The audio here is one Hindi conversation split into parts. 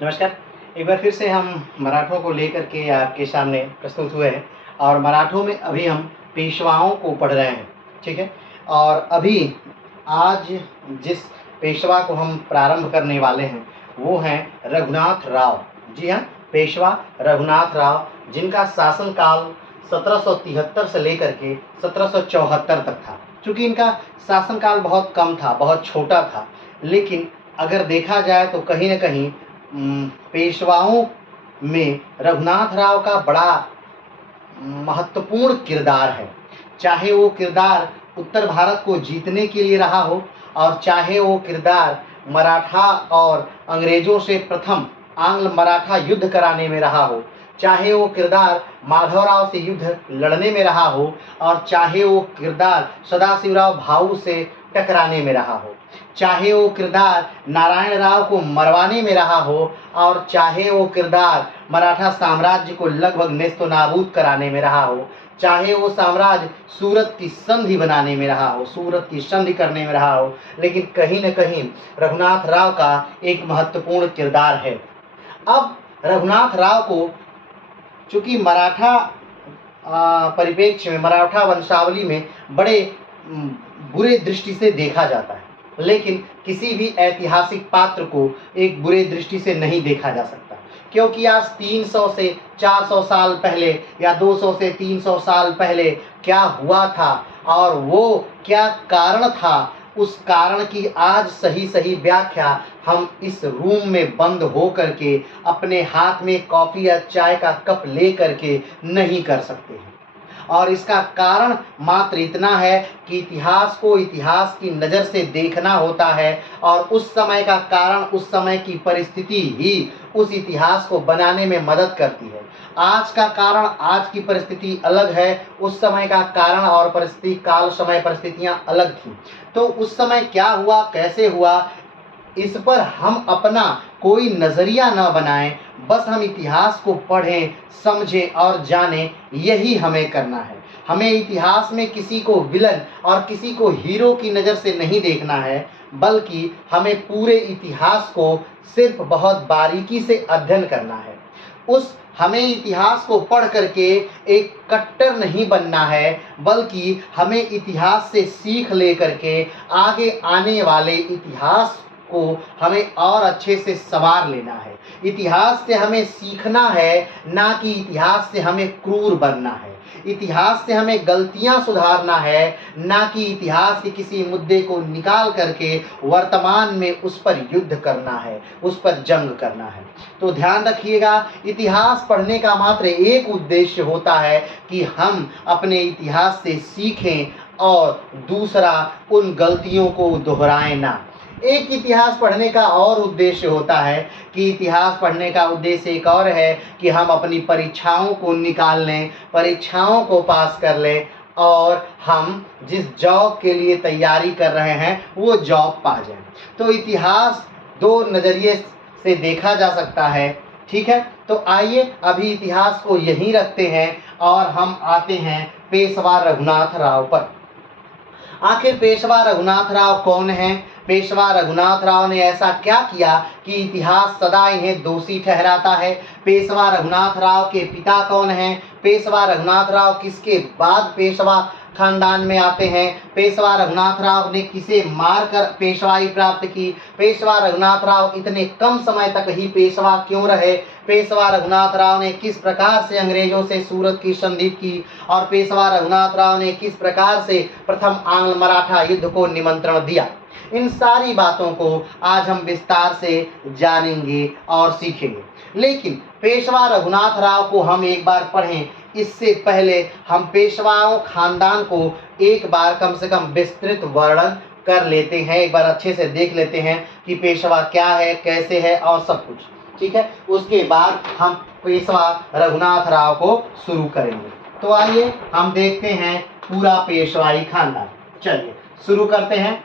नमस्कार। एक बार फिर से हम मराठों को लेकर के आपके सामने प्रस्तुत हुए हैं और मराठों में अभी हम पेशवाओं को पढ़ रहे हैं, ठीक है? और अभी आज जिस पेशवा को हम प्रारंभ करने वाले हैं वो हैं रघुनाथ राव। जी हाँ, पेशवा रघुनाथ राव, जिनका शासनकाल 1773 से लेकर के 1774 तक था। चूँकि इनका शासनकाल बहुत कम था, बहुत छोटा था, लेकिन अगर देखा जाए तो कहीं न कहीं पेशवाओं में रघुनाथ राव का बड़ा महत्वपूर्ण किरदार है। चाहे वो किरदार उत्तर भारत को जीतने के लिए रहा हो और चाहे वो किरदार मराठा और अंग्रेज़ों से प्रथम आंग्ल मराठा युद्ध कराने में रहा हो, चाहे वो किरदार माधवराव से युद्ध लड़ने में रहा हो और चाहे वो किरदार सदाशिवराव भाऊ से टकराने में रहा हो, चाहे वो किरदार नारायण राव को मरवाने में रहा हो और चाहे वो किरदार मराठा साम्राज्य को लगभग नेस्तनाबूद कराने में रहा हो, चाहे वो साम्राज्य सूरत की संधि बनाने में रहा हो, सूरत की संधि करने में रहा हो, लेकिन कहीं न कहीं रघुनाथ राव का एक महत्वपूर्ण किरदार है। अब रघुनाथ राव को चूँकि मराठा परिप्रेक्ष्य में, मराठा वंशावली में बड़े बुरे दृष्टि से देखा जाता है, लेकिन किसी भी ऐतिहासिक पात्र को एक बुरे दृष्टि से नहीं देखा जा सकता, क्योंकि आज 300 से 400 साल पहले या 200 से 300 साल पहले क्या हुआ था और वो क्या कारण था, उस कारण की आज सही व्याख्या हम इस रूम में बंद हो कर के अपने हाथ में कॉफ़ी या चाय का कप ले कर के नहीं कर सकते हैं। और इसका कारण मात्र इतना है कि इतिहास को इतिहास की नज़र से देखना होता है और उस समय का कारण, उस समय की परिस्थिति ही उस इतिहास को बनाने में मदद करती है। आज का कारण, आज की परिस्थिति अलग है, उस समय का कारण और परिस्थिति, काल, समय, परिस्थितियाँ अलग थीं। तो उस समय क्या हुआ, कैसे हुआ, इस पर हम अपना कोई नज़रिया न बनाएं, बस हम इतिहास को पढ़ें, समझें और जानें, यही हमें करना है। हमें इतिहास में किसी को विलन और किसी को हीरो की नज़र से नहीं देखना है, बल्कि हमें पूरे इतिहास को सिर्फ बहुत बारीकी से अध्ययन करना है। हमें इतिहास को पढ़ करके एक कट्टर नहीं बनना है, बल्कि हमें इतिहास से सीख ले करके आगे आने वाले इतिहास को हमें और अच्छे से संवार लेना है। इतिहास से हमें सीखना है, ना कि इतिहास से हमें क्रूर बनना है। इतिहास से हमें गलतियां सुधारना है, ना कि इतिहास के किसी मुद्दे को निकाल करके वर्तमान में उस पर युद्ध करना है, उस पर जंग करना है। तो ध्यान रखिएगा, इतिहास पढ़ने का मात्र एक उद्देश्य होता है कि हम अपने इतिहास से सीखें और दूसरा उन गलतियों को दोहराएं ना। एक इतिहास पढ़ने का और उद्देश्य होता है कि इतिहास पढ़ने का उद्देश्य एक और है कि हम अपनी परीक्षाओं को निकाल लें, परीक्षाओं को पास कर लें और हम जिस जॉब के लिए तैयारी कर रहे हैं वो जॉब पा जाएं। तो इतिहास दो नज़रिए से देखा जा सकता है, ठीक है? तो आइए अभी इतिहास को यहीं रखते हैं और हम आते हैं पेशवा रघुनाथ राव पर। आखिर पेशवा रघुनाथ राव कौन हैं? पेशवा रघुनाथ राव ने ऐसा क्या किया कि इतिहास सदा इन्हें दोषी ठहराता है? पेशवा रघुनाथ राव के पिता कौन हैं? पेशवा रघुनाथ राव किसके बाद पेशवा खानदान में आते हैं? पेशवा रघुनाथ राव ने किसे मारकर पेशवाई प्राप्त की? पेशवा रघुनाथ राव इतने कम समय तक ही पेशवा क्यों रहे? पेशवा रघुनाथ राव ने किस प्रकार से अंग्रेजों से सूरत की संधि की और पेशवा रघुनाथ राव ने किस प्रकार से प्रथम आंग्ल मराठा युद्ध को निमंत्रण दिया? इन सारी बातों को आज हम विस्तार से जानेंगे और सीखेंगे। लेकिन पेशवा रघुनाथ राव को हम एक बार पढ़ें, इससे पहले हम पेशवाओं खानदान को एक बार कम से कम विस्तृत वर्णन कर लेते हैं, एक बार अच्छे से देख लेते हैं कि पेशवा क्या है, कैसे है और सब कुछ, ठीक है? उसके बाद हम पेशवा रघुनाथ राव को शुरू करेंगे। तो आइए हम देखते हैं पूरा पेशवाई खानदान। चलिए शुरू करते हैं।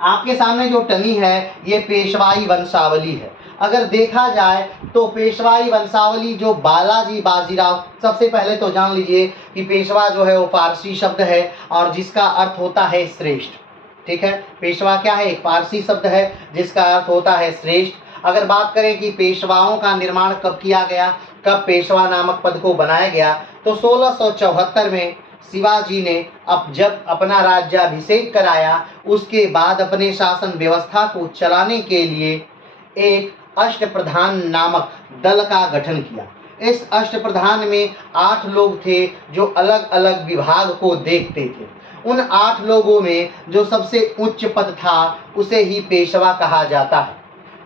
आपके सामने जो टंगी है ये पेशवाई वंशावली है। अगर देखा जाए तो पेशवाई वंशावली जो बालाजी बाजीराव, सबसे पहले तो जान लीजिए कि पेशवा जो है वो फारसी शब्द है और जिसका अर्थ होता है श्रेष्ठ, ठीक है? पेशवा क्या है? एक फारसी शब्द है जिसका अर्थ होता है श्रेष्ठ। अगर बात करें कि पेशवाओं का निर्माण कब किया गया, कब पेशवा नामक पद को बनाया गया, तो 1674 में शिवाजी ने जब अपना राज्याभिषेक कराया, उसके बाद अपने शासन व्यवस्था को चलाने के लिए एक अष्टप्रधान नामक दल का गठन किया। इस अष्टप्रधान में 8 लोग थे जो अलग अलग विभाग को देखते थे। उन 8 लोगों में जो सबसे उच्च पद था उसे ही पेशवा कहा जाता है।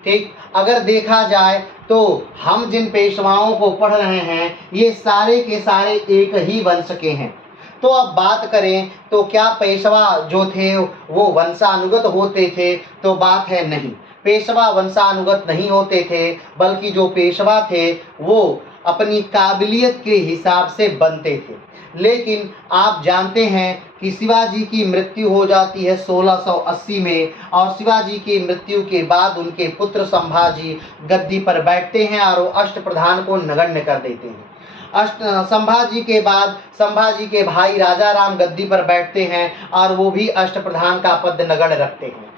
ठीक, अगर देखा जाए तो हम जिन पेशवाओं को पढ़ रहे हैं ये सारे के सारे एक ही वंश के हैं। तो अब बात करें तो क्या पेशवा जो थे वो वंशानुगत होते थे, तो बात है नहीं, पेशवा वंशानुगत नहीं होते थे, बल्कि जो पेशवा थे वो अपनी काबिलियत के हिसाब से बनते थे। लेकिन आप जानते हैं कि शिवाजी की मृत्यु हो जाती है 1680 में, और शिवाजी की मृत्यु के बाद उनके पुत्र संभाजी गद्दी पर बैठते हैं और वो अष्टप्रधान को नगण्य कर देते हैं। संभाजी के बाद संभाजी के भाई राजा राम गद्दी पर बैठते हैं और वो भी अष्टप्रधान का पद नगण्य रखते हैं।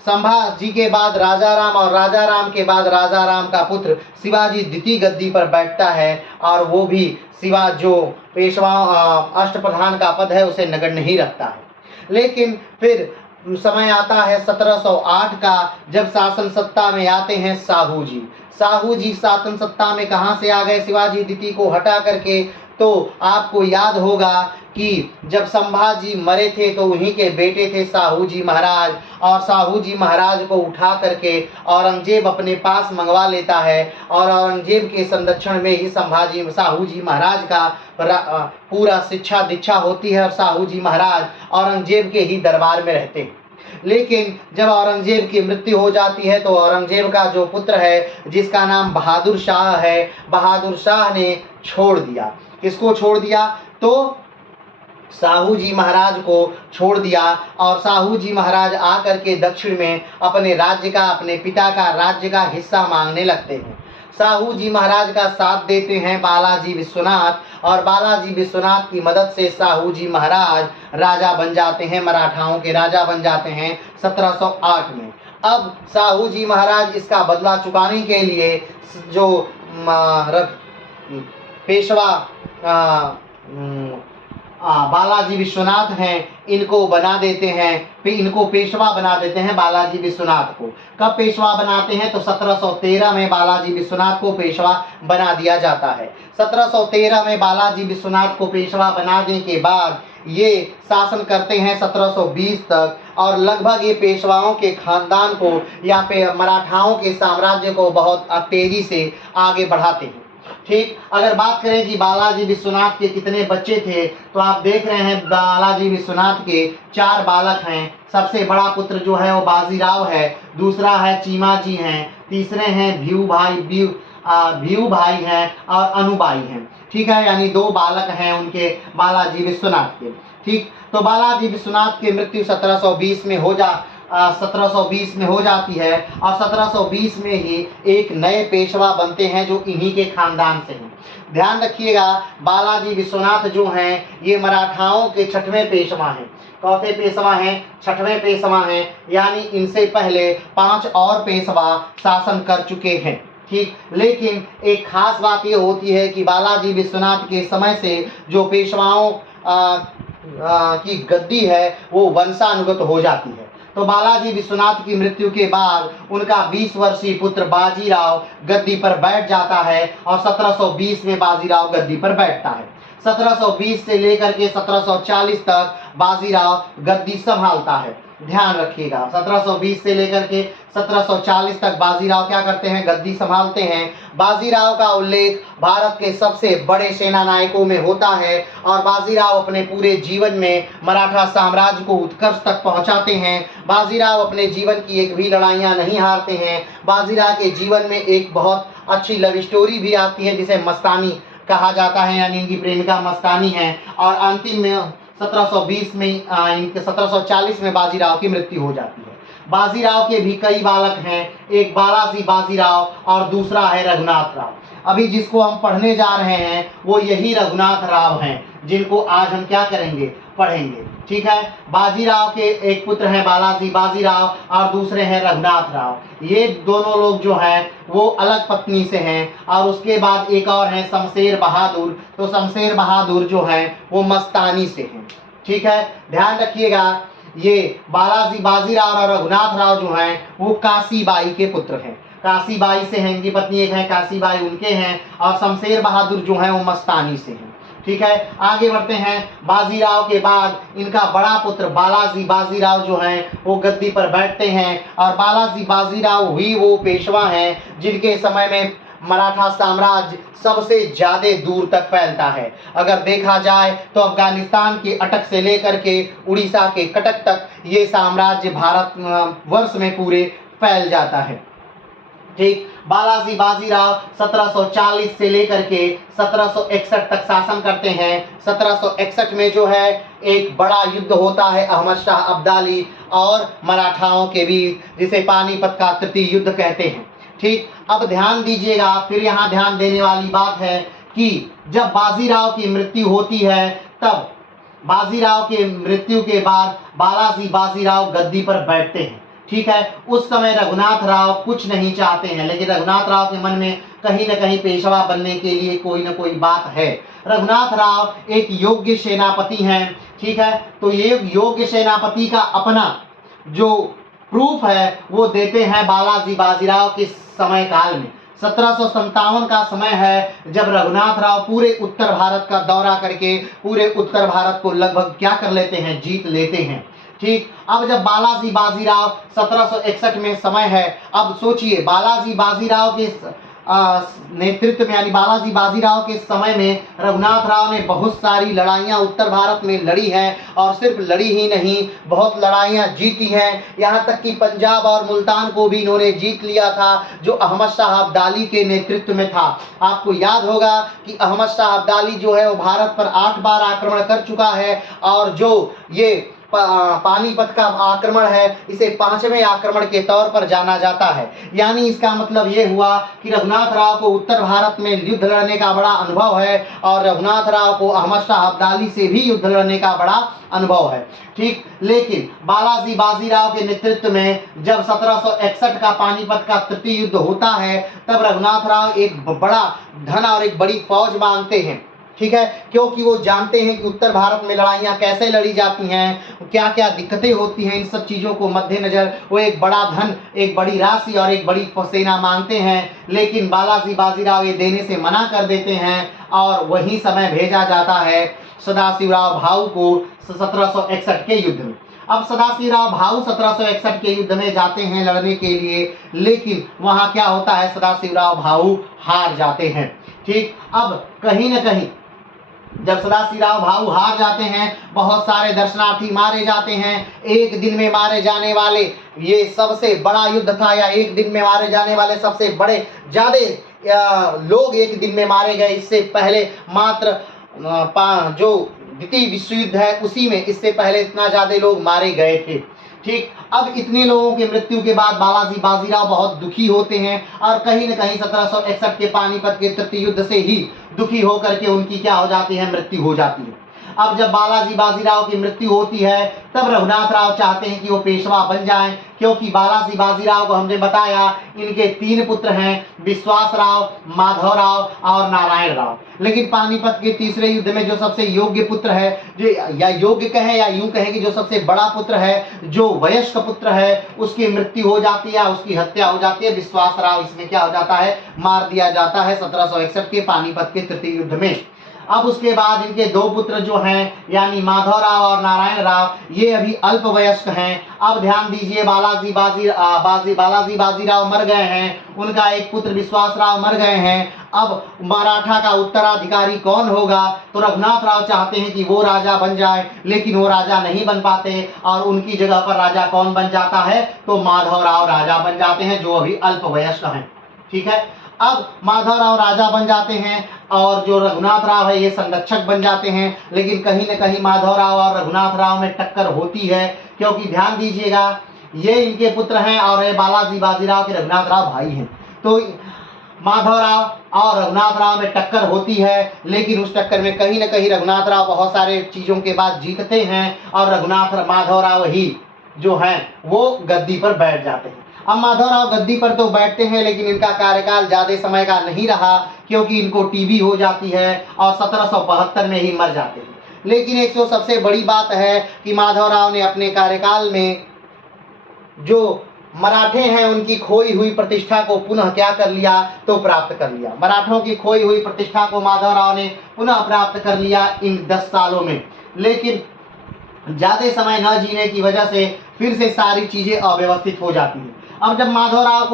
संभाजी के बाद राजा राम और राजा राम के बाद राजा राम का पुत्र शिवाजी द्वितीय गद्दी पर बैठता है और वो भी शिवा जो पेशवा अष्टप्रधान का पद है उसे नगण्य नहीं रखता है। लेकिन फिर समय आता है 1708 का, जब शासन सत्ता में आते हैं साहू जी। साहू जी शासन सत्ता में कहाँ से आ गए शिवाजी द्वितीय को हटा करके, तो आपको याद होगा कि जब संभाजी मरे थे तो उन्हीं के बेटे थे साहू जी महाराज, और साहू जी महाराज को उठा करके औरंगजेब अपने पास मंगवा लेता है और औरंगजेब के संरक्षण में ही साहू जी महाराज का पूरा शिक्षा दीक्षा होती है और साहू जी महाराज औरंगजेब के ही दरबार में रहते हैं। लेकिन जब औरंगजेब की मृत्यु हो जाती है तो औरंगजेब का जो पुत्र है जिसका नाम बहादुर शाह है, बहादुर शाह ने छोड़ दिया। किसको छोड़ दिया? तो साहू जी महाराज को छोड़ दिया, और साहू जी महाराज आकर के दक्षिण में अपने राज्य का, अपने पिता का राज्य का हिस्सा मांगने लगते हैं। साहू जी महाराज का साथ देते हैं बालाजी विश्वनाथ, और बालाजी विश्वनाथ की मदद से साहू जी महाराज राजा बन जाते हैं, मराठाओं के राजा बन जाते हैं 1708 में। अब साहू जी महाराज इसका बदला चुकाने के लिए जो पेशवा बालाजी विश्वनाथ हैं इनको बना देते हैं, इनको पेशवा बना देते हैं बालाजी विश्वनाथ को। कब पेशवा बनाते हैं? तो 1713 में बालाजी विश्वनाथ को पेशवा बना दिया जाता है। 1713 में बालाजी विश्वनाथ को पेशवा बनाने के बाद ये शासन करते हैं 1720 तक, और लगभग ये पेशवाओं के खानदान को या मराठाओं के साम्राज्य को बहुत तेजी से आगे बढ़ाते हैं। ठीक, अगर बात करें कि बालाजी विश्वनाथ के कितने बच्चे थे, तो आप देख रहे हैं बालाजी विश्वनाथ के 4 बालक हैं। सबसे बड़ा पुत्र जो है वो बाजीराव है, दूसरा है चीमाजी हैं, तीसरे हैं भीऊ भाई हैं और अनुबाई हैं। ठीक है, यानी 2 बालक हैं उनके बालाजी विश्वनाथ के। ठीक, तो बालाजी विश्वनाथ की मृत्यु 1720 में हो जाती है, और 1720 में ही एक नए पेशवा बनते हैं जो इन्हीं के खानदान से हैं। ध्यान रखिएगा, बालाजी विश्वनाथ जो हैं ये मराठाओं के 6वें पेशवा हैं। कौथे पेशवा हैं? 6वें पेशवा हैं, यानी इनसे पहले 5 और पेशवा शासन कर चुके हैं। ठीक, लेकिन एक खास बात ये होती है कि बालाजी विश्वनाथ के समय से जो पेशवाओं की गद्दी है वो वंशानुगत हो जाती है। तो बालाजी विश्वनाथ की मृत्यु के बाद उनका 20 वर्षीय पुत्र बाजीराव गद्दी पर बैठ जाता है, और 1720 में बाजीराव गद्दी पर बैठता है। 1720 से लेकर के 1740 तक बाजीराव गद्दी संभालता है। ध्यान रखिएगा, 1720 से लेकर के 1740 तक बाजीराव क्या करते हैं? गद्दी संभालते हैं। बाजीराव का उल्लेख भारत के सबसे बड़े सेना नायकों में होता है, और बाजीराव अपने पूरे जीवन में मराठा साम्राज्य को उत्कर्ष तक पहुंचाते हैं। बाजीराव अपने जीवन की एक भी लड़ाइयां नहीं हारते हैं। बाजीराव के जीवन में एक बहुत अच्छी लव स्टोरी भी आती है जिसे मस्तानी कहा जाता है, यानी इनकी प्रेमिका मस्तानी है, और अंतिम में 1720 में 1740 में बाजीराव की मृत्यु हो जाती है। बाजीराव के भी कई बालक हैं, एक बालाजी बाजीराव और दूसरा है रघुनाथ राव। अभी जिसको हम पढ़ने जा रहे हैं वो यही रघुनाथ राव हैं, जिनको आज हम क्या करेंगे, पढ़ेंगे। ठीक है, बाजीराव के एक पुत्र हैं बालाजी बाजीराव और दूसरे हैं रघुनाथ राव। ये दोनों लोग जो हैं वो अलग पत्नी से हैं। और उसके बाद एक और हैं शमशेर बहादुर, तो शमशेर बहादुर जो हैं वो मस्तानी से हैं। ठीक है, ध्यान रखिएगा, ये बालाजी बाजीराव और रघुनाथ राव जो हैं वो काशीबाई के पुत्र हैं। काशीबाई से हैं, इनकी पत्नी एक है काशीबाई, उनके हैं। और शमशेर बहादुर जो हैं वो मस्तानी से हैं। ठीक है, आगे बढ़ते हैं। बाजीराव के बाद इनका बड़ा पुत्र बालाजी बाजीराव जो हैं वो गद्दी पर बैठते हैं। और बालाजी बाजीराव ही वो पेशवा हैं जिनके समय में मराठा साम्राज्य सबसे ज्यादा दूर तक फैलता है। अगर देखा जाए तो अफगानिस्तान के अटक से लेकर के उड़ीसा के कटक तक ये साम्राज्य भारत वर्ष में पूरे फैल जाता है। ठीक, बालाजी बाजीराव 1740 से लेकर के 1761 तक शासन करते हैं। 1761 में जो है एक बड़ा युद्ध होता है अहमद शाह अब्दाली और मराठाओं के बीच, जिसे पानीपत का तृतीय युद्ध कहते हैं। ठीक, अब ध्यान दीजिएगा, फिर यहाँ ध्यान देने वाली बात है कि जब बाजीराव की मृत्यु होती है तब बाजीराव के मृत्यु के बाद बालाजी बाजीराव गद्दी पर बैठते हैं। ठीक है, उस समय रघुनाथ राव कुछ नहीं चाहते हैं, लेकिन रघुनाथ राव के मन में कहीं न कहीं पेशवा बनने के लिए कोई न कोई बात है। रघुनाथ राव एक योग्य सेनापति हैं। ठीक है, तो ये योग्य सेनापति का अपना जो प्रूफ है वो देते हैं बालाजी बाजीराव के समय काल में। 1757 का समय है जब रघुनाथ राव पूरे उत्तर भारत का दौरा करके पूरे उत्तर भारत को लगभग क्या कर लेते हैं, जीत लेते हैं। ठीक, अब जब बालाजी बाजीराव 1761 में समय है, अब सोचिए बालाजी बाजीराव के नेतृत्व में यानी बालाजी बाजीराव के समय में रघुनाथ राव ने बहुत सारी लड़ाइयां उत्तर भारत में लड़ी हैं। और सिर्फ लड़ी ही नहीं, बहुत लड़ाइयां जीती हैं। यहाँ तक कि पंजाब और मुल्तान को भी इन्होंने जीत लिया था, जो अहमद शाह अब्दाली के नेतृत्व में था। आपको याद होगा कि अहमद शाह अब्दाली जो है वो भारत पर 8 बार आक्रमण कर चुका है। और जो ये पानीपत का आक्रमण है इसे 5वें आक्रमण के तौर पर जाना जाता है। यानी इसका मतलब ये हुआ कि रघुनाथ राव को उत्तर भारत में युद्ध लड़ने का बड़ा अनुभव है और रघुनाथ राव को अहमद शाह अब्दाली से भी युद्ध लड़ने का बड़ा अनुभव है। ठीक, लेकिन बालाजी बाजीराव के नेतृत्व में जब 1761 का पानीपत का तृतीय युद्ध होता है तब रघुनाथ राव एक बड़ा धन और एक बड़ी फौज मांगते हैं। ठीक है, क्योंकि वो जानते हैं कि उत्तर भारत में लड़ाइयाँ कैसे लड़ी जाती हैं, क्या क्या दिक्कतें होती हैं, इन सब चीज़ों को मद्देनजर वो एक बड़ा धन, एक बड़ी राशि और एक बड़ी सेना मांगते हैं। लेकिन बालाजी बाजीराव ये देने से मना कर देते हैं और वही समय भेजा जाता है सदाशिवराव भाऊ को 1761 के युद्ध में। अब सदाशिवराव भाऊ 1761 के युद्ध में जाते हैं लड़ने के लिए, लेकिन वहाँ क्या होता है, सदाशिवराव भाऊ हार जाते हैं। ठीक, अब कहीं न कहीं जब सदाशिवराव भाऊ हार जाते हैं, बहुत सारे दर्शनार्थी मारे जाते हैं। एक दिन में मारे जाने वाले ये सबसे बड़ा युद्ध था, या एक दिन में मारे जाने वाले सबसे बड़े ज्यादा लोग एक दिन में मारे गए। इससे पहले मात्र जो द्वितीय विश्व युद्ध है उसी में इससे पहले इतना ज्यादा लोग मारे गए थे। ठीक, अब इतने लोगों की मृत्यु के बाद बालाजी बाजीराव बहुत दुखी होते हैं और कहीं न कहीं 1761 के पानीपत के तृतीय युद्ध से ही दुखी होकर के उनकी क्या हो जाती है, मृत्यु हो जाती है। अब जब बालाजी बाजीराव की मृत्यु होती है तब रघुनाथ राव चाहते हैं कि वो पेशवा बन जाएं, क्योंकि बालाजी बाजीराव को हमने बताया इनके 3 पुत्र हैं, विश्वास राव, माधव राव और नारायण राव। लेकिन पानीपत के तीसरे युद्ध में जो सबसे योग्य पुत्र है, जो या योग्य कहे या यूं कहे कि जो सबसे बड़ा पुत्र है, जो वयस्क पुत्र है, उसकी मृत्यु हो जाती है, उसकी हत्या हो जाती है। विश्वास राव इसमें क्या हो जाता है, मार दिया जाता है 1761 के पानीपत के तृतीय युद्ध में। अब उसके बाद इनके 2 पुत्र जो हैं यानी माधव राव और नारायण राव, ये अभी अल्प वयस्क हैं। अब ध्यान दीजिए, बालाजी बाजीराव मर गए हैं, उनका एक पुत्र विश्वास राव मर गए हैं। अब मराठा का उत्तराधिकारी कौन होगा, तो रघुनाथ राव चाहते हैं कि वो राजा बन जाए, लेकिन वो राजा नहीं बन पाते और उनकी जगह पर राजा कौन बन जाता है, तो माधव राव राजा बन जाते हैं, जो अभी अल्प वयस्क हैं। ठीक है, अब माधव राव राजा बन जाते हैं और जो रघुनाथ राव है ये संरक्षक बन जाते हैं। लेकिन कहीं न कहीं माधव राव और रघुनाथ राव में टक्कर होती है, क्योंकि ध्यान दीजिएगा ये इनके पुत्र हैं और ये बालाजी बाजीराव के रघुनाथ राव भाई हैं। तो माधवराव और रघुनाथ राव में टक्कर होती है, लेकिन उस टक्कर में कहीं न कहीं रघुनाथ राव बहुत सारे चीज़ों के बाद जीतते हैं और माधवराव ही जो हैं वो गद्दी पर बैठ जाते हैं। अब माधवराव गद्दी पर तो बैठते हैं, लेकिन इनका कार्यकाल ज़्यादा समय का नहीं रहा, क्योंकि इनको टीबी हो जाती है और 1772 में ही मर जाते हैं। लेकिन एक तो सबसे बड़ी बात है कि माधवराव ने अपने कार्यकाल में जो मराठे हैं उनकी खोई हुई प्रतिष्ठा को पुनः क्या कर लिया, तो प्राप्त कर लिया। मराठों की खोई हुई प्रतिष्ठा को माधवराव ने पुनः प्राप्त कर लिया इन 10 सालों में। लेकिन ज़्यादा समय न जीने की वजह से फिर से सारी चीज़ें अव्यवस्थित हो जाती हैं। अब जब माधवराव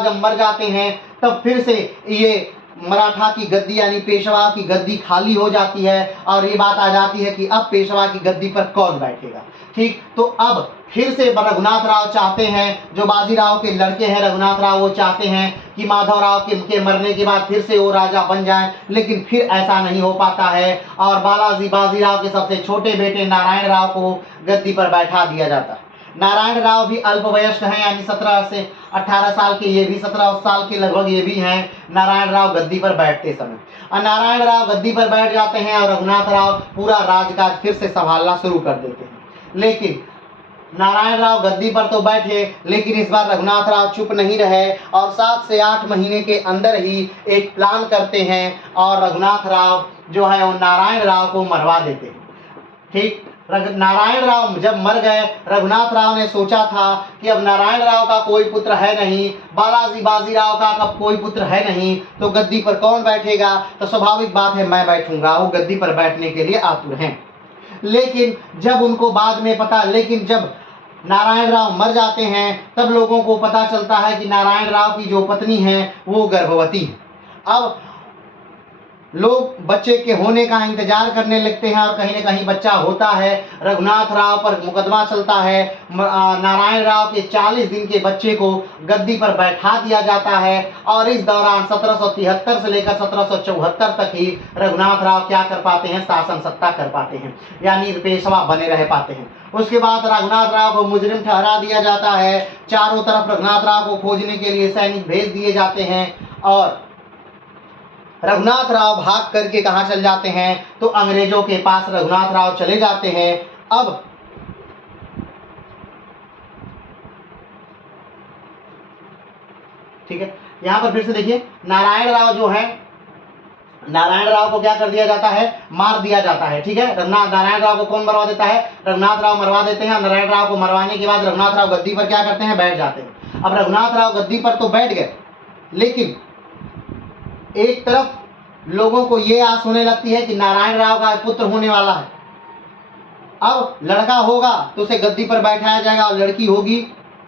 जब मर जाते हैं, तब फिर से ये मराठा की गद्दी यानी पेशवा की गद्दी खाली हो जाती है और ये बात आ जाती है कि अब पेशवा की गद्दी पर कौन बैठेगा। ठीक, तो अब फिर से रघुनाथ राव चाहते हैं, जो बाजीराव के लड़के हैं रघुनाथ राव, वो चाहते हैं कि माधवराव के मरने के बाद फिर से वो राजा बन जाए, लेकिन फिर ऐसा नहीं हो पाता है और बाजीराव के सबसे छोटे बेटे नारायण राव को गद्दी पर बैठा दिया जाता है। नारायण राव भी अल्पवयस्क हैं, यानी 17 से 18 साल के, ये भी 17 साल के लगभग ये भी हैं नारायण राव गद्दी पर बैठते समय। और नारायण राव गद्दी पर बैठ जाते हैं और रघुनाथ राव पूरा राजकाज फिर से संभालना शुरू कर देते हैं। लेकिन नारायण राव गद्दी पर तो बैठे, लेकिन इस बार रघुनाथ राव चुप नहीं रहे और 7 से 8 महीने के अंदर ही एक प्लान करते हैं और रघुनाथ राव जो है वो नारायण राव को मरवा देते हैं। ठीक, नारायण राव जब मर गए, रघुनाथ राव ने सोचा था कि अब नारायण राव का कोई पुत्र है नहीं, बाजीराव का कब कोई पुत्र है नहीं, तो गद्दी पर कौन बैठेगा, तो स्वाभाविक बात है मैं बैठूंगा। वो गद्दी पर बैठने के लिए आतुर हैं। लेकिन जब उनको बाद में पता, लेकिन जब नारायण राव मर जाते हैं, तब लोगों को पता चलता है कि नारायण राव की जो पत्नी है वो गर्भवती है। अब लोग बच्चे के होने का इंतजार करने लगते हैं और कहीं न कहीं बच्चा होता है। रघुनाथ राव पर मुकदमा चलता है। नारायण राव के 40 दिन के बच्चे को गद्दी पर बैठा दिया जाता है और इस दौरान 1773 से लेकर 1774 तक ही रघुनाथ राव क्या कर पाते हैं, शासन सत्ता कर पाते हैं, यानी पेशवा बने रह पाते हैं। उसके बाद रघुनाथ राव को मुजरिम ठहरा दिया जाता है। चारों तरफ रघुनाथ राव को खोजने के लिए सैनिक भेज दिए जाते हैं और रघुनाथ राव भाग करके कहाँ चल जाते हैं, तो अंग्रेजों के पास रघुनाथ राव चले जाते हैं। अब ठीक है, यहाँ पर फिर से देखिए, नारायण राव जो है, नारायण राव को क्या कर दिया जाता है, मार दिया जाता है। ठीक है, नारायण राव को कौन मरवा देता है, रघुनाथ राव मरवा देते हैं। नारायण राव को मरवाने के बाद रघुनाथ राव गद्दी पर क्या करते हैं, बैठ जाते हैं। अब रघुनाथ राव गद्दी पर तो बैठ गए, लेकिन एक तरफ लोगों को ये आस होने लगती है कि नारायण राव का पुत्र होने वाला है। अब लड़का होगा तो उसे गद्दी पर बैठाया जाएगा और लड़की होगी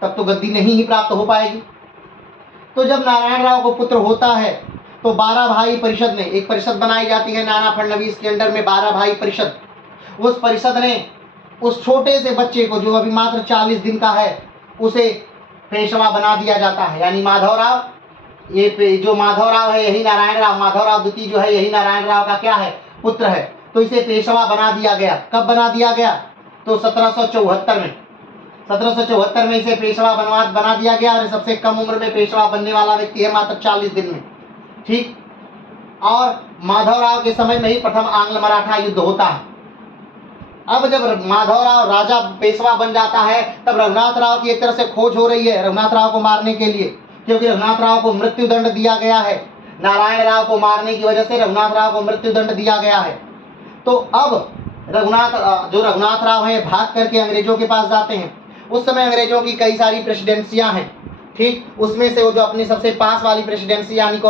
तब तो गद्दी नहीं ही प्राप्त हो पाएगी। तो जब नारायण राव को पुत्र होता है तो 12 भाई परिषद ने एक परिषद बनाई जाती है, नाना फडणवीस के अंडर में 12 भाई परिषद। उस परिषद ने उस छोटे से बच्चे को जो अभी मात्र 40 दिन का है उसे पेशवा बना दिया जाता है, यानी माधवराव। ये जो माधवराव है यही नारायण राव, माधवराव द्वितीय जो है यही नारायण राव का क्या है, पुत्र है। तो इसे पेशवा बना दिया गया। कब बना दिया गया, तो 1774 में। 1774 में इसे पेशवा बना दिया गया और सबसे कम उम्र में पेशवा बनने वाला व्यक्ति है, मात्र 40 दिन में। ठीक, और माधवराव के समय में ही प्रथम आंग्ल मराठा युद्ध होता है। अब जब माधवराव राजा पेशवा बन जाता है, तब रघुनाथ राव की एक तरह से खोज हो रही है रघुनाथ राव को मारने के लिए, क्योंकि रघुनाथ राव को मृत्यु दंड दिया गया है। नारायण राव को मारने की वजह से रघुनाथ राव को मृत्यु दंड दिया गया है। तो अब रघुनाथ राव है भाग करके अंग्रेजों के पास जाते हैं। उस समय अंग्रेजों की कई सारी प्रेसिडेंसियां हैं। ठीक, उसमें से वो जो अपनी सबसे पास वाली प्रेसिडेंसी यानी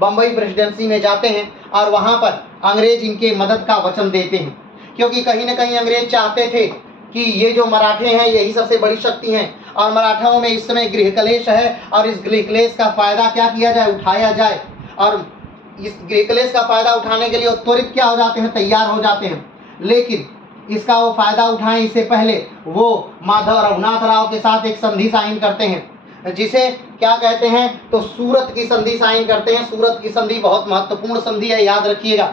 बम्बई प्रेसिडेंसी में जाते हैं और वहाँ पर अंग्रेज इनके मदद का वचन देते हैं, क्योंकि कहीं ना कहीं अंग्रेज चाहते थे कि ये जो मराठे हैं यही सबसे बड़ी शक्ति हैं और मराठाओं में इस समय गृह क्लेश है और इस गृह क्लेश का फायदा क्या किया जाए, उठाया जाए। और इस गृह क्लेश का फायदा उठाने के लिए त्वरित क्या हो जाते हैं, तैयार हो जाते हैं। लेकिन इसका वो फायदा उठाएं इससे पहले वो रघुनाथ राव के साथ एक संधि साइन करते हैं, जिसे क्या कहते हैं, तो सूरत की संधि साइन करते हैं। सूरत की संधि बहुत महत्वपूर्ण संधि है, याद रखिएगा।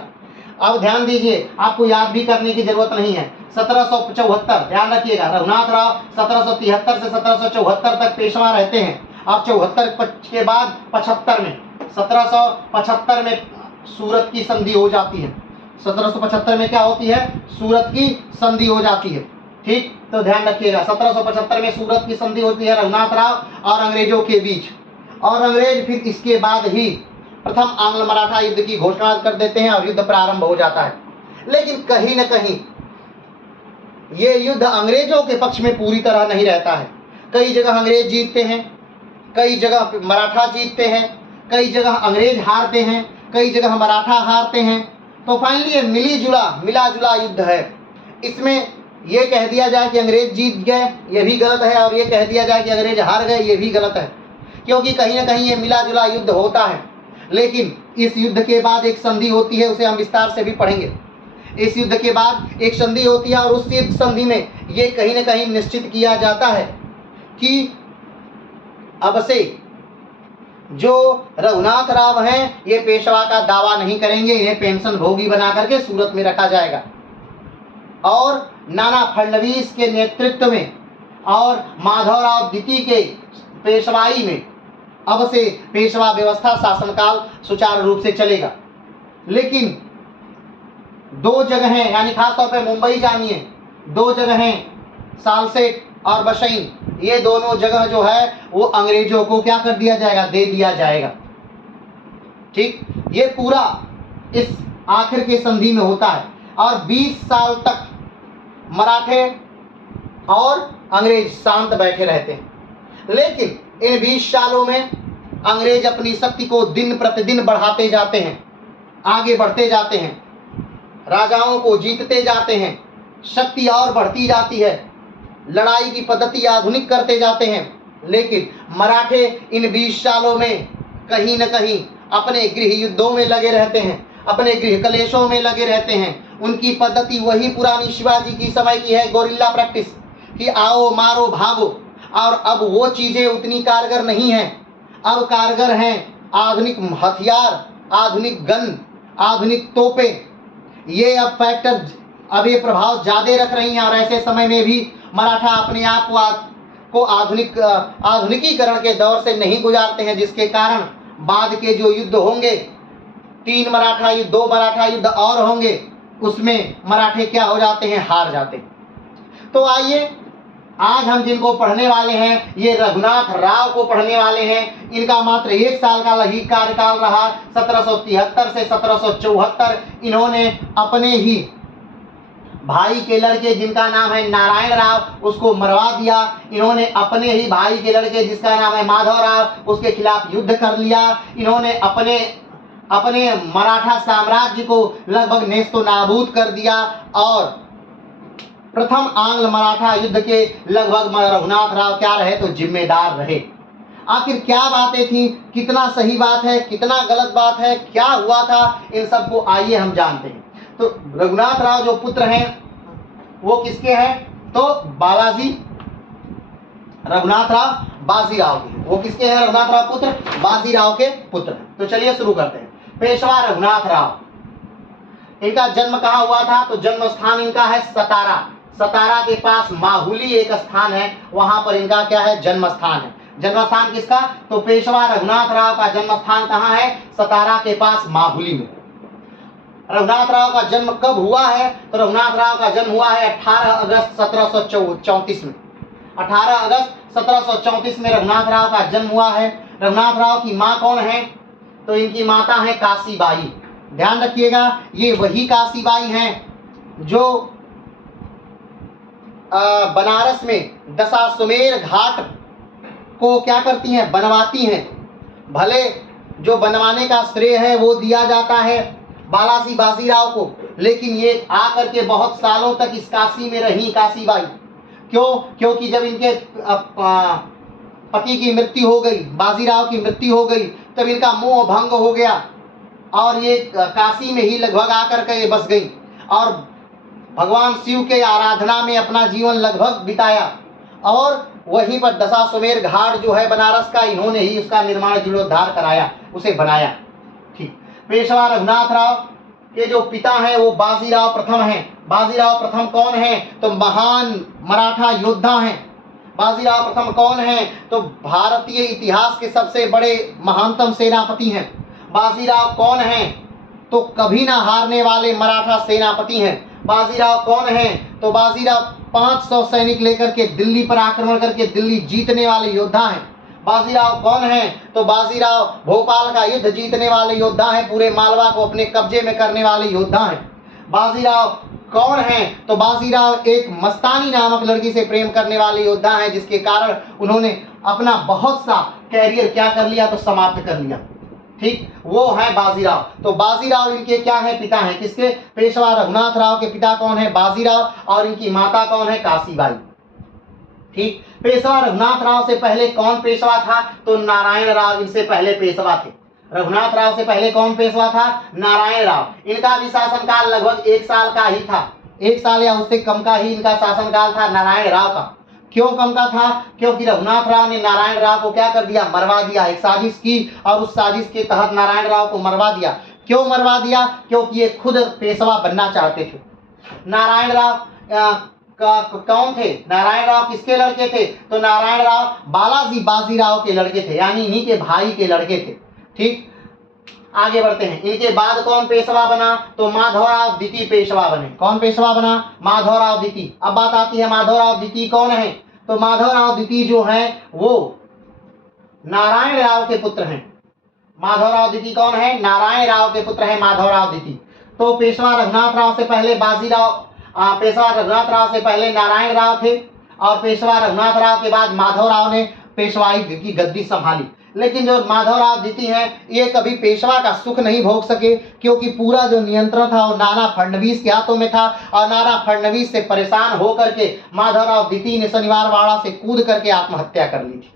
अब ध्यान दीजिए, आपको याद भी करने की जरूरत नहीं है। 1774, ध्यान रखिएगा, रघुनाथ राव 1773 से 1774 तक पेशवा रहते हैं अब 74 के बाद 75 में 1775 में सूरत की संधि हो जाती है। 1775 में क्या होती है? सूरत की संधि हो जाती है। ठीक, तो ध्यान रखिएगा 1775 में सूरत की संधि होती है रघुनाथ राव और अंग्रेजों के बीच, और अंग्रेज फिर इसके बाद ही प्रथम आंग्ल मराठा युद्ध की घोषणा कर देते हैं और युद्ध प्रारंभ हो जाता है। लेकिन कहीं न कहीं ये युद्ध अंग्रेजों के पक्ष में पूरी तरह नहीं रहता है। कई जगह अंग्रेज जीतते हैं, कई जगह मराठा जीतते हैं, कई जगह अंग्रेज हारते हैं, कई जगह मराठा हारते हैं। तो फाइनली ये मिला जुला युद्ध है। इसमें ये कह दिया जाए कि अंग्रेज जीत गए, ये भी गलत है, और ये कह दिया जाए कि अंग्रेज हार गए, ये भी गलत है, क्योंकि कहीं ना कहीं ये मिला जुला युद्ध होता है। लेकिन इस युद्ध के बाद एक संधि होती है, उसे हम विस्तार से भी पढ़ेंगे। इस युद्ध के बाद एक संधि होती है और उस संधि में ये कहीं ना कहीं निश्चित किया जाता है कि अब से जो रघुनाथ राव हैं ये पेशवा का दावा नहीं करेंगे, इन्हें पेंशन भोगी बना करके सूरत में रखा जाएगा। और नाना फडणवीस के नेतृत्व में और माधवराव द्वितीय के पेशवाई में अब से पेशवा व्यवस्था शासनकाल सुचारू रूप से चलेगा। लेकिन दो जगहें, यानी खासतौर पे मुंबई जानिए, दो जगहें सालसेट और बशईन, ये दोनों जगह जो है वो अंग्रेजों को क्या कर दिया जाएगा? दे दिया जाएगा। ठीक, ये पूरा इस आखिर के संधि में होता है और 20 साल तक मराठे और अंग्रेज शांत बैठे रहते हैं। लेकिन इन 20 सालों में अंग्रेज अपनी शक्ति को दिन प्रतिदिन बढ़ाते जाते हैं, आगे बढ़ते जाते हैं, राजाओं को जीतते जाते हैं, शक्ति और बढ़ती जाती है, लड़ाई की पद्धति आधुनिक करते जाते हैं। लेकिन मराठे इन 20 सालों में कहीं न कहीं अपने गृह युद्धों में लगे रहते हैं, अपने गृह कलेशों में लगे रहते हैं। उनकी पद्धति वही पुरानी शिवाजी की समय की है, गोरिल्ला प्रैक्टिस, कि आओ मारो भागो। और अब वो चीज़ें उतनी कारगर नहीं हैं। अब कारगर हैं आधुनिक हथियार, आधुनिक गन, आधुनिक तोपें। ये अब फैक्टर, अब ये प्रभाव ज़्यादा रख रही हैं। और ऐसे समय में भी मराठा अपने आप को आधुनिकीकरण के दौर से नहीं गुजारते हैं, जिसके कारण बाद के जो युद्ध होंगे, 3 मराठा युद्ध, 2 मराठा युद्ध और होंगे, उसमें मराठे क्या हो जाते हैं? हार जाते हैं। तो आइए आज हम जिनको पढ़ने वाले हैं ये रघुनाथ राव को पढ़ने वाले हैं। इनका मात्र 1 साल का ही कार्यकाल रहा। 1773 से 1774 इन्होंने अपने ही भाई के लड़के, जिनका नाम है नारायण राव, उसको मरवा दिया। इन्होंने अपने ही भाई के लड़के, जिसका नाम है माधव राव, उसके खिलाफ युद्ध कर लिया। इन्होंने अपने मराठा साम्राज्य को लगभग नेस्तो नाबूद कर दिया और प्रथम आंग्ल मराठा युद्ध के लगभग रघुनाथ राव क्या रहे? तो जिम्मेदार रहे। आखिर क्या बातें थी, कितना सही बात है, कितना गलत बात है, क्या हुआ था, इन सब को आइए हम जानते हैं। तो रघुनाथ राव जो पुत्र हैं वो किसके हैं? तो बालाजी रघुनाथ राव बाजीराव के। वो किसके हैं? रघुनाथ राव पुत्र बाजीराव के पुत्र हैं। तो चलिए शुरू करते हैं। पेशवा रघुनाथ राव, इनका जन्म कहाँ हुआ था? तो जन्म स्थान इनका है सतारा। सतारा के पास माहुली एक स्थान है, वहां पर इनका क्या है? जन्म स्थान है। जन्म स्थान किसका? तो पेशवा रघुनाथ राव का जन्म स्थान कहाँ है? सतारा के पास माहुली में। रघुनाथ राव का जन्म कब हुआ है? तो रघुनाथ राव का जन्म हुआ है 18 अगस्त 1734 में। 18 अगस्त 1734 में रघुनाथ राव का जन्म हुआ है। रघुनाथ राव की माँ कौन है? तो इनकी माता है काशीबाई। ध्यान रखिएगा, ये वही काशीबाई हैं जो बनारस में दशाश्वमेध घाट को क्या करती हैं? बनवाती हैं। भले जो बनवाने का श्रेय है वो दिया जाता है बालाजी बाजीराव को, लेकिन ये आकर के बहुत सालों तक इस काशी में रही काशीबाई। क्यों? क्योंकि जब इनके पति की मृत्यु हो गई, बाजीराव की मृत्यु हो गई, तब इनका मोह भंग हो गया और ये काशी में ही लगभग आकर के बस गई और भगवान शिव के आराधना में अपना जीवन लगभग बिताया। और वहीं पर दशाश्वमेध घाट जो है बनारस का, इन्होंने ही उसका निर्माण जीर्णोद्धार कराया, उसे बनाया। ठीक, पेशवा रघुनाथ राव के जो पिता हैं वो बाजीराव प्रथम हैं। बाजीराव प्रथम कौन है? तो महान मराठा योद्धा हैं। बाजीराव प्रथम कौन हैं? तो भारतीय इतिहास के सबसे बड़े महानतम सेनापति हैं। बाजीराव कौन हैं? तो कभी ना हारने वाले मराठा सेनापति हैं। बाजीराव कौन हैं? तो बाजीराव 500 सैनिक लेकर के दिल्ली पर आक्रमण करके दिल्ली जीतने वाले योद्धा हैं। बाजीराव कौन हैं? तो बाजीराव भोपाल का युद्ध जीतने वाले योद्धा हैं, पूरे मालवा को अपने कब्जे में करने वाले योद्धा हैं। बाजीराव कौन हैं? तो बाजीराव एक मस्तानी नामक लड़की से प्रेम करने वाले योद्धा हैं, जिसके कारण उन्होंने अपना बहुत सा कैरियर क्या कर लिया? तो समाप्त कर लिया। ठीक, वो है बाजीराव। तो बाजीराव इनके क्या है? पिता हैं। किसके? पेशवा रघुनाथ राव के पिता कौन है? बाजीराव। और इनकी माता कौन है? काशीबाई। ठीक, पेशवा रघुनाथ राव से पहले कौन पेशवा था? तो नारायण राव इनसे पहले पेशवा थे। रघुनाथ राव से पहले कौन पेशवा था? नारायण राव। इनका भी शासनकाल लगभग 1 साल का ही था, 1 साल या उससे कम का ही इनका शासनकाल था नारायण राव का। क्यों कम का था? क्योंकि रघुनाथ राव ने नारायण राव को क्या कर दिया? मरवा दिया। एक साजिश की और उस साजिश के तहत नारायण राव को मरवा दिया। क्यों मरवा दिया? क्योंकि ये खुद पेशवा बनना चाहते थे। नारायण राव कौन थे? नारायण राव किसके लड़के थे? तो नारायण राव बालाजी बाजीराव के लड़के थे, यानी इन्हीं के भाई के लड़के थे। ठीक, आगे बढ़ते हैं। इनके बाद कौन पेशवा बना? तो माधवराव द्वितीय पेशवा बने। कौन पेशवा बना? माधवराव द्वितीय। अब बात आती है माधवराव द्वितीय कौन है? तो माधवराव द्वितीय जो है वो नारायण राव के पुत्र हैं। माधवराव द्वितीय कौन है? नारायण राव के पुत्र हैं माधवराव द्वितीय। तो पेशवा रघुनाथ राव से पहले पेशवा रघुनाथ राव से पहले नारायण राव थे, और पेशवा रघुनाथ राव के बाद माधवराव ने पेशवाई की गद्दी संभाली। लेकिन जो माधवराव द्वितीय हैं, ये कभी पेशवा का सुख नहीं भोग सके, क्योंकि पूरा जो नियंत्रण था वो नाना फडणवीस के हाथों में था, और नाना फडणवीस से परेशान होकर के माधवराव द्वितीय ने शनिवार वाड़ा से कूद करके आत्महत्या कर ली थी।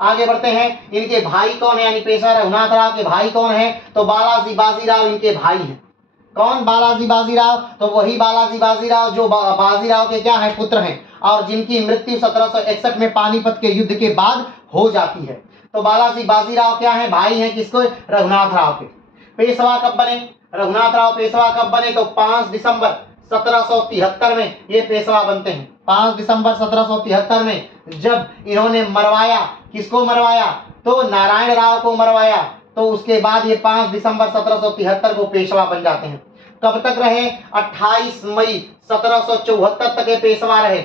आगे बढ़ते हैं। इनके भाई कौन है? यानी पेशवा रघुनाथ राव के भाई कौन है? तो बालाजी बाजीराव इनके भाई हैं। कौन? बालाजी बाजीराव। तो वही बालाजी बाजीराव जो बाजीराव के क्या है? पुत्र हैं, और जिनकी मृत्यु 1761 में पानीपत के युद्ध के बाद हो जाती है। तो बालाजी बाजीराव क्या है? भाई हैं किसको? रघुनाथ राव के। पेशवा कब बने? रघुनाथ राव पेशवा कब बने? तो 5 दिसंबर 1773 में ये पेशवा बनते हैं। 5 दिसंबर 1773 में जब इन्होंने मरवाया, किसको मरवाया? तो नारायण राव को मरवाया। तो उसके बाद ये 5 दिसंबर 1773 को पेशवा बन जाते हैं। कब तक रहे? 28 मई 1774 तक ये पेशवा रहे।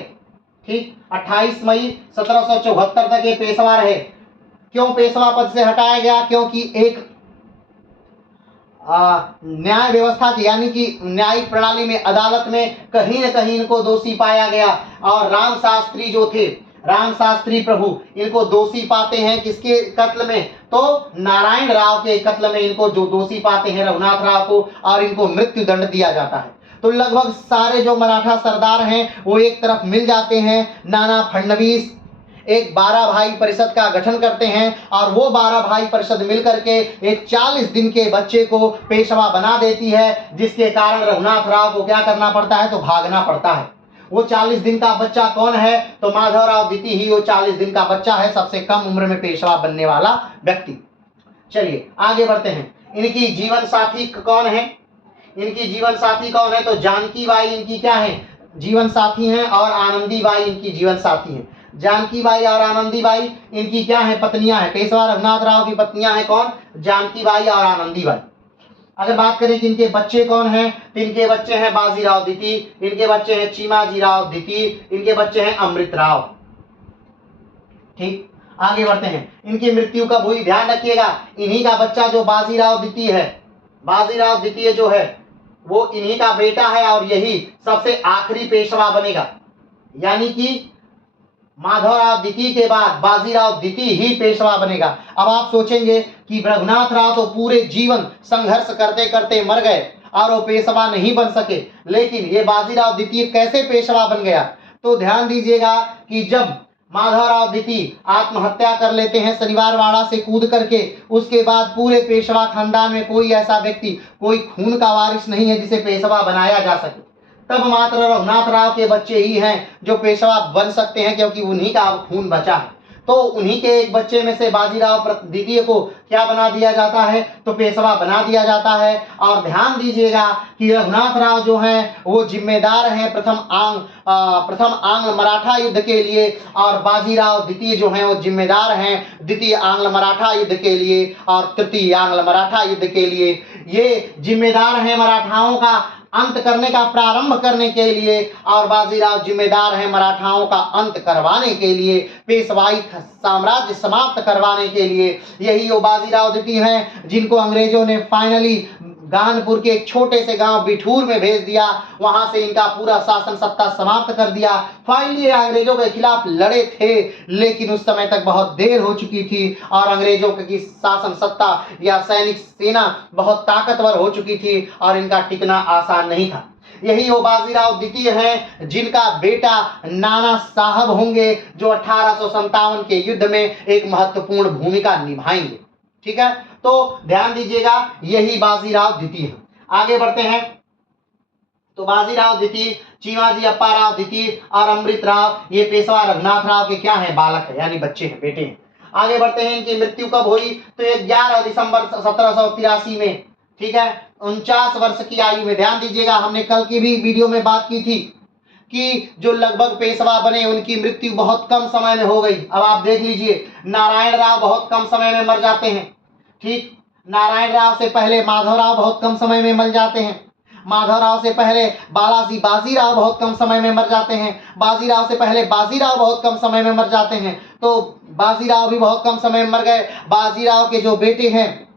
ठीक, 28 मई 1774 तक ये पेशवा रहे। क्यों पेशवा पद से हटाया गया? क्योंकि एक न्याय व्यवस्था की, यानी कि न्यायिक प्रणाली में, अदालत में कहीं न कहीं इनको दोषी पाया गया, और राम शास्त्री जो थे, राम शास्त्री प्रभु, इनको दोषी पाते हैं किसके कत्ल में? तो नारायण राव के कत्ल में इनको जो दोषी पाते हैं रघुनाथ राव को, और इनको मृत्यु दंड दिया जाता है। तो लगभग सारे जो मराठा सरदार हैं वो एक तरफ मिल जाते हैं। नाना फडणवीस एक 12 भाई परिषद का गठन करते हैं, और वो 12 भाई परिषद मिलकर के एक 40 दिन के बच्चे को पेशवा बना देती है, जिसके कारण रघुनाथ राव को क्या करना पड़ता है? तो भागना पड़ता है। वो 40 दिन का बच्चा कौन है? तो माधवराव द्वितीय ही वो 40 दिन का बच्चा है, सबसे कम उम्र में पेशवा बनने वाला व्यक्ति। चलिए आगे बढ़ते हैं। इनकी जीवन साथी कौन है? इनकी जीवन साथी कौन है? तो जानकी बाई इनकी क्या है? जीवन साथी हैं, और आनंदी बाई इनकी जीवन साथी हैं। जानकी बाई और आनंदी बाई इनकी क्या है? पत्नियां हैं। पेशवा रघुनाथ राव की पत्नियां हैं कौन? जानकी बाई और आनंदी बाई। अगर बात करें कि इनके बच्चे कौन हैं, तो इनके बच्चे हैं बाजीराव द्वितीय, इनके बच्चे हैं चीमाजीराव द्वितीय, इनके बच्चे हैं अमृतराव। ठीक, आगे बढ़ते हैं। इनकी मृत्यु कब हुई? ध्यान रखिएगा, इन्हीं का बच्चा जो बाजीराव द्वितीय है, बाजीराव द्वितीय जो है वो इन्हीं का बेटा है, और यही सबसे आखिरी पेशवा बनेगा। यानी कि माधवराव द्वितीय के बाद बाजीराव द्वितीय ही पेशवा बनेगा। अब आप सोचेंगे कि रघुनाथ राव तो पूरे जीवन संघर्ष करते करते मर गए और वो पेशवा नहीं बन सके, लेकिन ये बाजीराव द्वितीय कैसे पेशवा बन गया? तो ध्यान दीजिएगा कि जब माधवराव द्वितीय आत्महत्या कर लेते हैं शनिवार वाड़ा से कूद करके, उसके बाद पूरे पेशवा खानदान में कोई ऐसा व्यक्ति, कोई खून का वारिस नहीं है जिसे पेशवा बनाया जा सके। तब मात्र रघुनाथ राव के बच्चे ही हैं जो पेशवा बन सकते हैं, क्योंकि उन्हीं का खून बचा है। तो उन्हीं के एक बच्चे में से बाजीराव द्वितीय को क्या बना दिया जाता है, तो पेशवा बना दिया जाता है। और ध्यान दीजिएगा कि रघुनाथ राव जो हैं वो जिम्मेदार हैं प्रथम आंग्ल मराठा युद्ध के लिए, और बाजीराव द्वितीय जो हैं वो जिम्मेदार हैं द्वितीय आंग्ल मराठा युद्ध के लिए और तृतीय आंग्ल मराठा युद्ध के लिए। ये जिम्मेदार हैं मराठाओं का अंत करने का, प्रारंभ करने के लिए, और बाजीराव जिम्मेदार हैं मराठाओं का अंत करवाने के लिए, पेशवाई साम्राज्य समाप्त करवाने के लिए। यही वो बाजीराव द्वितीय हैं जिनको अंग्रेजों ने फाइनली कानपुर के एक छोटे से गांव बिठूर में भेज दिया, वहां से इनका पूरा शासन सत्ता समाप्त कर दिया। फाइनली अंग्रेजों के खिलाफ लड़े थे, लेकिन उस समय तक बहुत देर हो चुकी थी और अंग्रेजों की शासन सत्ता या सैनिक सेना बहुत ताकतवर हो चुकी थी और इनका टिकना आसान नहीं था। यही वो बाजीराव द्वितीय हैं जिनका बेटा नाना साहब होंगे, जो 1857 के युद्ध में एक महत्वपूर्ण भूमिका निभाएंगे। ठीक है, तो ध्यान दीजिएगा, यही बाजीराव द्वितीय है। आगे बढ़ते हैं, तो बाजीराव द्वितीय, चीमाजी अप्पा राव द्वितीय और अमृत राव, ये पेशवा रघुनाथ राव के क्या है, बालक है, यानी बच्चे हैं, बेटे हैं। आगे बढ़ते हैं, इनकी मृत्यु कब हुई, तो 11 दिसंबर 1783 में। ठीक है, 49 वर्ष की आयु में। ध्यान दीजिएगा, हमने कल की भी वीडियो में बात की थी कि जो लगभग पेशवा बने उनकी मृत्यु बहुत कम समय में हो गई। अब आप देख लीजिए, नारायण राव बहुत कम समय में मर जाते हैं। ठीक, नारायण राव से पहले माधवराव बहुत कम समय में मर जाते हैं। माधवराव से पहले बाजीराव बहुत कम समय में मर जाते हैं। बाजीराव से पहले बाजीराव बहुत कम समय में मर जाते हैं। तो बाजीराव भी बहुत कम समय में मर गए। बाजीराव के जो बेटे हैं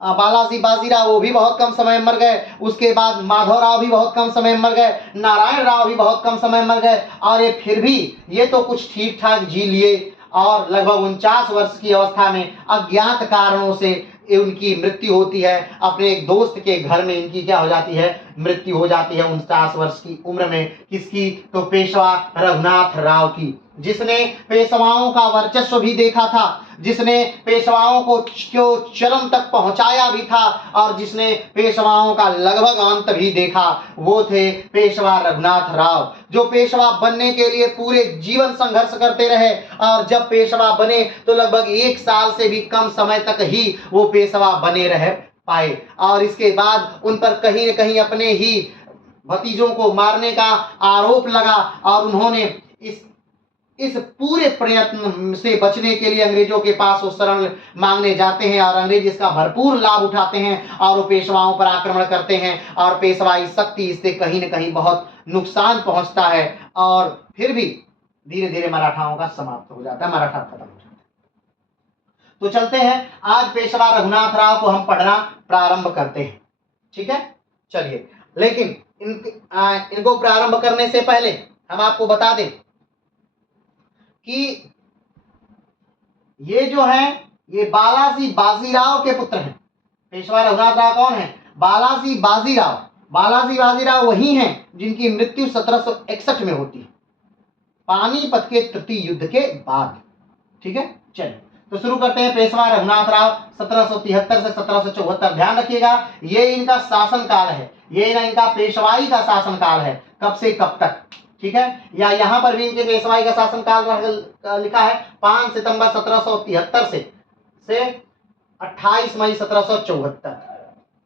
बाजीराव, वो भी बहुत कम समय में मर गए। उसके बाद माधवराव भी बहुत कम समय में मर गए। नारायण राव भी बहुत कम समय में मर गए। और ये फिर भी ये तो कुछ ठीक ठाक जी लिए, और लगभग 49 वर्ष की अवस्था में अज्ञात कारणों से उनकी मृत्यु होती है। अपने एक दोस्त के घर में इनकी क्या हो जाती है, मृत्यु हो जाती है 49 वर्ष की उम्र में। किसकी, तो पेशवा रघुनाथ राव की, जिसने पेशवाओं का वर्चस्व भी देखा था, जिसने पेशवाओं को चरम तक पहुंचाया भी था, और जिसने पेशवाओं का लगभग अंत भी देखा, वो थे पेशवा रघुनाथ राव, जो पेशवा बनने के लिए पूरे जीवन संघर्ष करते रहे। और जब पेशवा बने तो लगभग 1 साल से भी कम समय तक ही वो पेशवा बने रह पाए, और इसके बाद उन पर कहीं न कहीं अपने ही भतीजों को मारने का आरोप लगा, और उन्होंने इस पूरे प्रयत्न से बचने के लिए अंग्रेजों के पास वो शरण मांगने जाते हैं, और अंग्रेज इसका भरपूर लाभ उठाते हैं और वो पेशवाओं पर आक्रमण करते हैं, और पेशवाई शक्ति इससे कहीं न कहीं बहुत नुकसान पहुंचता है, और फिर भी धीरे धीरे मराठाओं का समाप्त हो जाता है, मराठा खत्म हो जाता है। तो चलते हैं, आज पेशवा रघुनाथ राव को हम पढ़ना प्रारंभ करते हैं। ठीक है, चलिए, लेकिन इनको प्रारंभ करने से पहले हम आपको बता दें कि ये जो है ये बालाजी बाजीराव के पुत्र हैं। पेशवा रघुनाथ राव कौन है, बालाजी बाजीराव। बालाजी बाजीराव वही हैं जिनकी मृत्यु 1761 में होती है, पानीपत के तृतीय युद्ध के बाद। ठीक है, चलिए तो शुरू करते हैं। पेशवा रघुनाथ राव 1773 से 1774। ध्यान रखिएगा, ये इनका शासन काल है, ये ना इनका पेशवाई का शासन काल है, कब से कब तक। ठीक है, या यहाँ पर भी इनके पेशवाई का शासन काल लिखा है 5 सितंबर 1773 से 28 मई 1774।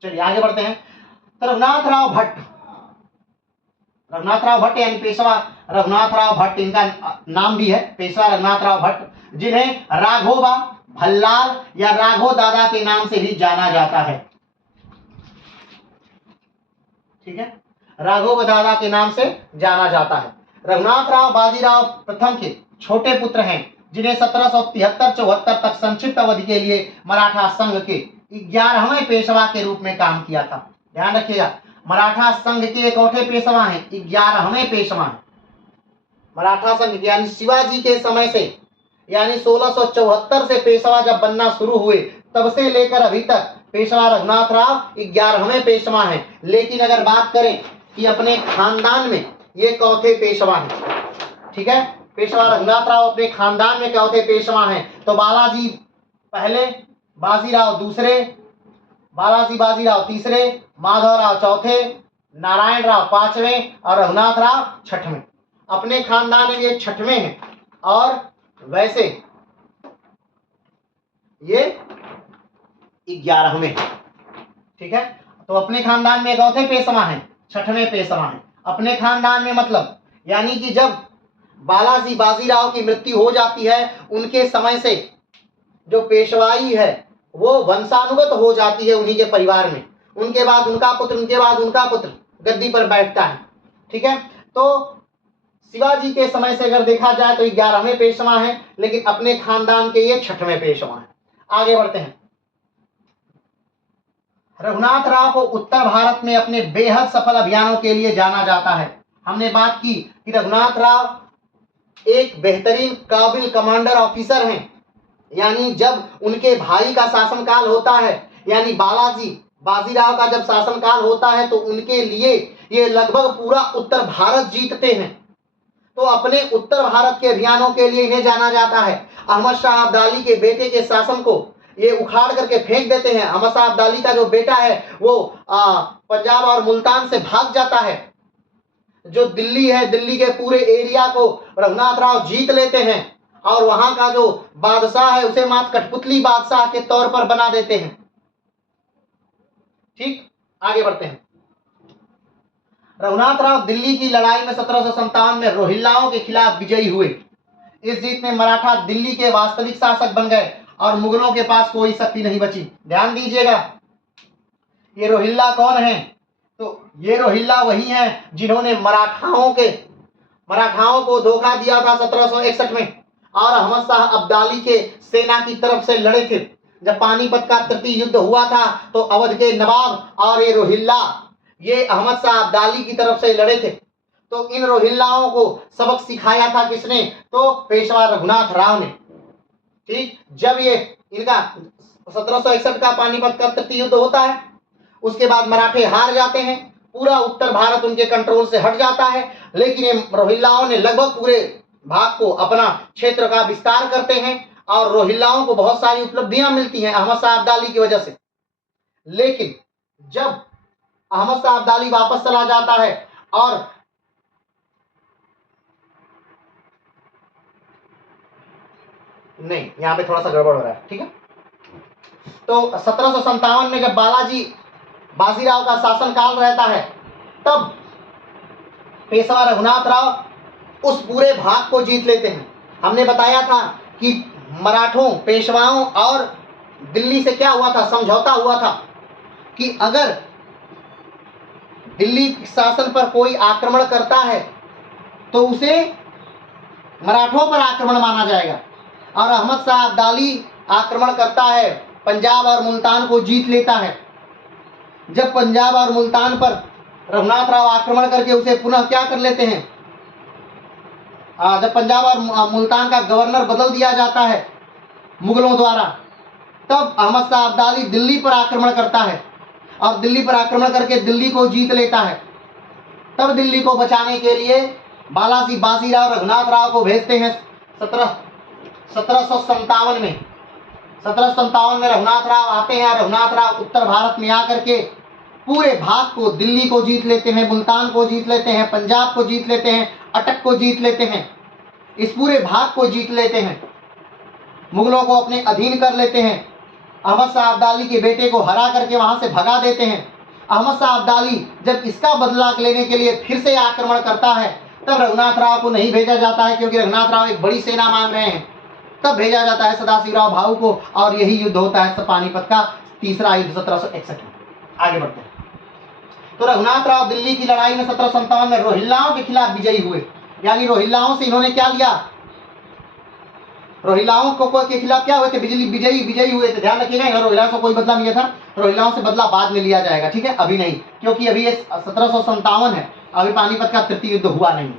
चलिए आगे बढ़ते हैं। तो रघुनाथ राव भट्ट यानी पेशवा रघुनाथ राव भट्ट, इनका नाम भी है पेशवा रघुनाथ राव भट्ट, जिन्हें राघोबा भल्लाल या राघो दादा के नाम से भी जाना जाता है। ठीक है, राघव दादा के नाम से जाना जाता है। रघुनाथ राव बाजीराव प्रथम के छोटे पुत्र हैं, जिन्हें 1773-74 तक संक्षिप्त अवधि के लिए मराठा संघ के 11वें पेशवा के रूप में काम किया था। ध्यान रखिएगा, मराठा संघ के इकलौते पेशवा हैं, 11वें पेशवा हैं। मराठा संघ यानी शिवाजी के समय से, यानी 1674 से पेशवा जब बनना शुरू हुए, तब से लेकर अभी तक पेशवा रघुनाथ राव 11वें पेशवा हैं। लेकिन अगर बात करें कि अपने खानदान में ये चौथे पेशवा हैं। ठीक है, पेशवा रघुनाथ राव अपने खानदान में चौथे पेशवा हैं। तो बालाजी पहले, बाजीराव दूसरे, बालाजी बाजीराव तीसरे, माधवराव चौथे, नारायण राव 5वें और रघुनाथ राव 6वें। अपने खानदान में ये 6वें हैं। और वैसे ये 11वें, ठीक है। तो अपने खानदान में चौथे पेशवा हैं, 6वें पेशवा हैं अपने खानदान में, मतलब यानी कि जब बालाजी बाजीराव की मृत्यु हो जाती है उनके समय से जो पेशवाई है वो वंशानुगत हो जाती है उन्हीं के परिवार में। उनके बाद उनका पुत्र, उनके बाद उनका पुत्र गद्दी पर बैठता है, ठीक है। तो शिवाजी के समय से अगर देखा जाए तो 11वें पेशवा हैं, लेकिन अपने खानदान के ये 6वें पेशवा हैं। आगे बढ़ते हैं। रघुनाथ राव को उत्तर भारत में अपने बेहद सफल अभियानों के लिए जाना जाता है। हमने बात की कि रघुनाथ राव एक बेहतरीन काबिल कमांडर ऑफिसर हैं, यानी जब उनके भाई का शासनकाल होता है, यानी बालाजी बाजीराव का जब शासनकाल होता है तो उनके लिए ये लगभग पूरा उत्तर भारत जीतते हैं। तो अपने उत्तर भारत के अभियानों के लिए इन्हें जाना जाता है। अहमद शाह अब्दाली के बेटे के शासन को ये उखाड़ करके फेंक देते हैं। अहमद शाह अब्दाली का जो बेटा है वो पंजाब और मुल्तान से भाग जाता है। जो दिल्ली है, दिल्ली के पूरे एरिया को रघुनाथ राव जीत लेते हैं और वहां का जो बादशाह है उसे मात्र कठपुतली बादशाह के तौर पर बना देते हैं। ठीक, आगे बढ़ते हैं। रघुनाथ राव दिल्ली की लड़ाई में 1757 में रोहिल्लाओं के खिलाफ विजयी हुए। इस जीत में मराठा दिल्ली के वास्तविक शासक बन गए और मुगलों के पास कोई शक्ति नहीं बची। ध्यान दीजिएगा, ये रोहिल्ला कौन है? तो ये रोहिल्ला वही हैं जिन्होंने मराठाओं को धोखा दिया था 1761 में और अहमद शाह अब्दाली के सेना की तरफ से लड़े थे। जब पानीपत का तृतीय युद्ध हुआ था तो अवध के नवाब और ये रोहिल्ला ये अहमद शाह अब्दाली की तरफ से लड़े थे। तो इन रोहिल्लाओं को सबक सिखाया था किसने? तो पेशवा रघुनाथ राव ने। ठीक, जब ये इनका 1761 का पानीपत का तृतीय युद्ध होता है, उसके बाद मराठे हार जाते हैं, पूरा उत्तर भारत उनके कंट्रोल से हट जाता है, लेकिन ये रोहिल्लाओं ने लगभग पूरे भाग को अपना क्षेत्र का विस्तार करते हैं और रोहिल्लाओं को बहुत सारी उपलब्धियां मिलती हैं अहमद शाह अब्दाली की वजह से। लेकिन जब अहमद शाह अब्दाली वापस चला जाता है और नहीं, यहां पे थोड़ा सा गड़बड़ हो रहा है, ठीक है। तो 1757 में जब बालाजी बाजीराव का शासनकाल रहता है तब पेशवा रघुनाथ राव उस पूरे भाग को जीत लेते हैं। हमने बताया था कि मराठों, पेशवाओं और दिल्ली से क्या हुआ था? समझौता हुआ था कि अगर दिल्ली शासन पर कोई आक्रमण करता है तो उसे मराठों पर आक्रमण माना जाएगा। और अहमद शाह अब्दाली आक्रमण करता है, पंजाब और मुल्तान को जीत लेता है। जब पंजाब और मुल्तान पर रघुनाथ राव आक्रमण करके उसे पुनः क्या कर लेते हैं, जब पंजाब और मुल्तान का गवर्नर बदल दिया जाता है मुगलों द्वारा, तब अहमद शाह अब्दाली दिल्ली पर आक्रमण करता है और दिल्ली पर आक्रमण करके दिल्ली को जीत लेता है। तब दिल्ली को बचाने के लिए बालाजी बाजीराव रघुनाथ राव को भेजते हैं 1757 में। 1757 में रघुनाथ राव आते हैं। रघुनाथ राव उत्तर भारत में आकर के पूरे भाग को, दिल्ली को जीत लेते हैं, मुल्तान को जीत लेते हैं, पंजाब को जीत लेते हैं, अटक को जीत लेते हैं, इस पूरे भाग को जीत लेते हैं, मुगलों को अपने अधीन कर लेते हैं। अहमद शाह अब्दाली के बेटे को हरा करके वहां से भगा देते हैं। अहमद शाह अब्दाली जब इसका बदला लेने के लिए फिर से आक्रमण करता है तब रघुनाथ राव को नहीं भेजा जाता है, क्योंकि रघुनाथ राव एक बड़ी सेना मांग रहे हैं। तब भेजा जाता है सदाशिवराव भाऊ को और यही युद्ध होता है पानीपत का तीसरा युद्ध 1761 में। आगे बढ़ते हैं। तो रघुनाथ राव दिल्ली की लड़ाई में 1757 में रोहिल्लाओं के खिलाफ विजयी हुए। यानी रोहिल्लाओं से इन्होंने क्या लिया? रोहिल्लाओं के खिलाफ क्या हुए थे? विजयी हुए थे। ध्यान रखिएगा, रोहिल्लाओं से कोई बदला नहीं था। रोहिल्लाओं से बदला बाद में लिया जाएगा, ठीक है, अभी नहीं, क्योंकि अभी ये 1757 है, अभी पानीपत का तृतीय युद्ध हुआ नहीं।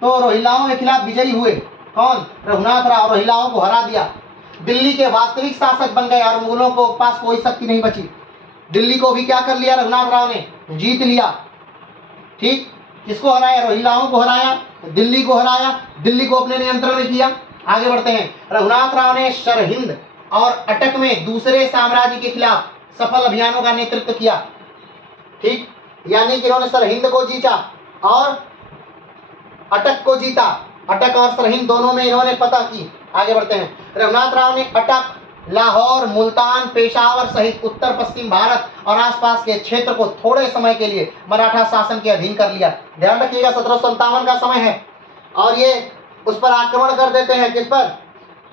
तो रोहिल्लाओं के खिलाफ विजयी हुए। कौन? रघुनाथ राव। रोहिल्लाओं को हरा दिया, दिल्ली के वास्तविक शासक बन गए और मुगलों को पास कोई शक्ति नहीं बची। दिल्ली को भी क्या कर लिया रघुनाथ राव ने? जीत लिया। ठीक, किसको हराया? रोहिल्लाओं को हराया, दिल्ली को हराया, दिल्ली को अपने नियंत्रण में किया। आगे बढ़ते हैं। रघुनाथ राव ने सरहिंद और अटक में दूसरे साम्राज्य के खिलाफ सफल अभियानों का नेतृत्व किया। ठीक, यानी कि इन्होंने सरहिंद को जीता और अटक को जीता। अटक और सरहिंद दोनों में इन्होंने फतह की। आगे बढ़ते हैं। रघुनाथ राव ने अटक लाहौर, मुल्तान, पेशावर सहित उत्तर पश्चिम भारत और आसपास के क्षेत्र को थोड़े समय के लिए मराठा शासन के अधीन कर लिया। ध्यान रखिएगा 1757 का समय है और ये उस पर आक्रमण कर देते हैं, किस पर?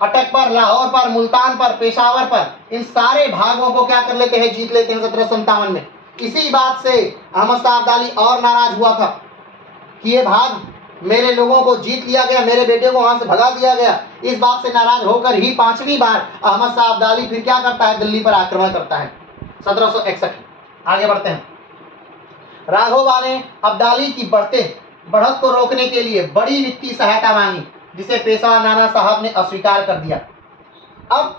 अटक पर, लाहौर पर, मुल्तान पर, पेशावर पर, इन सारे भागों को क्या कर लेते हैं? जीत लेते हैं 1757 में। इसी बात से अहमद शाह अब्दाली और नाराज हुआ था कि ये भाग मेरे लोगों को जीत लिया गया, मेरे बेटे को वहां से भगा दिया गया। इस बात से नाराज होकर ही 5वीं बार अहमद शाह अब्दाली फिर क्या करता है? दिल्ली पर आक्रमण करता है 1761। आगे बढ़ते हैं। राघोबा ने अब्दाली की बढ़त को रोकने के लिए बड़ी वित्तीय सहायता मांगी, जिसे पेशवा नाना साहब ने अस्वीकार कर दिया। अब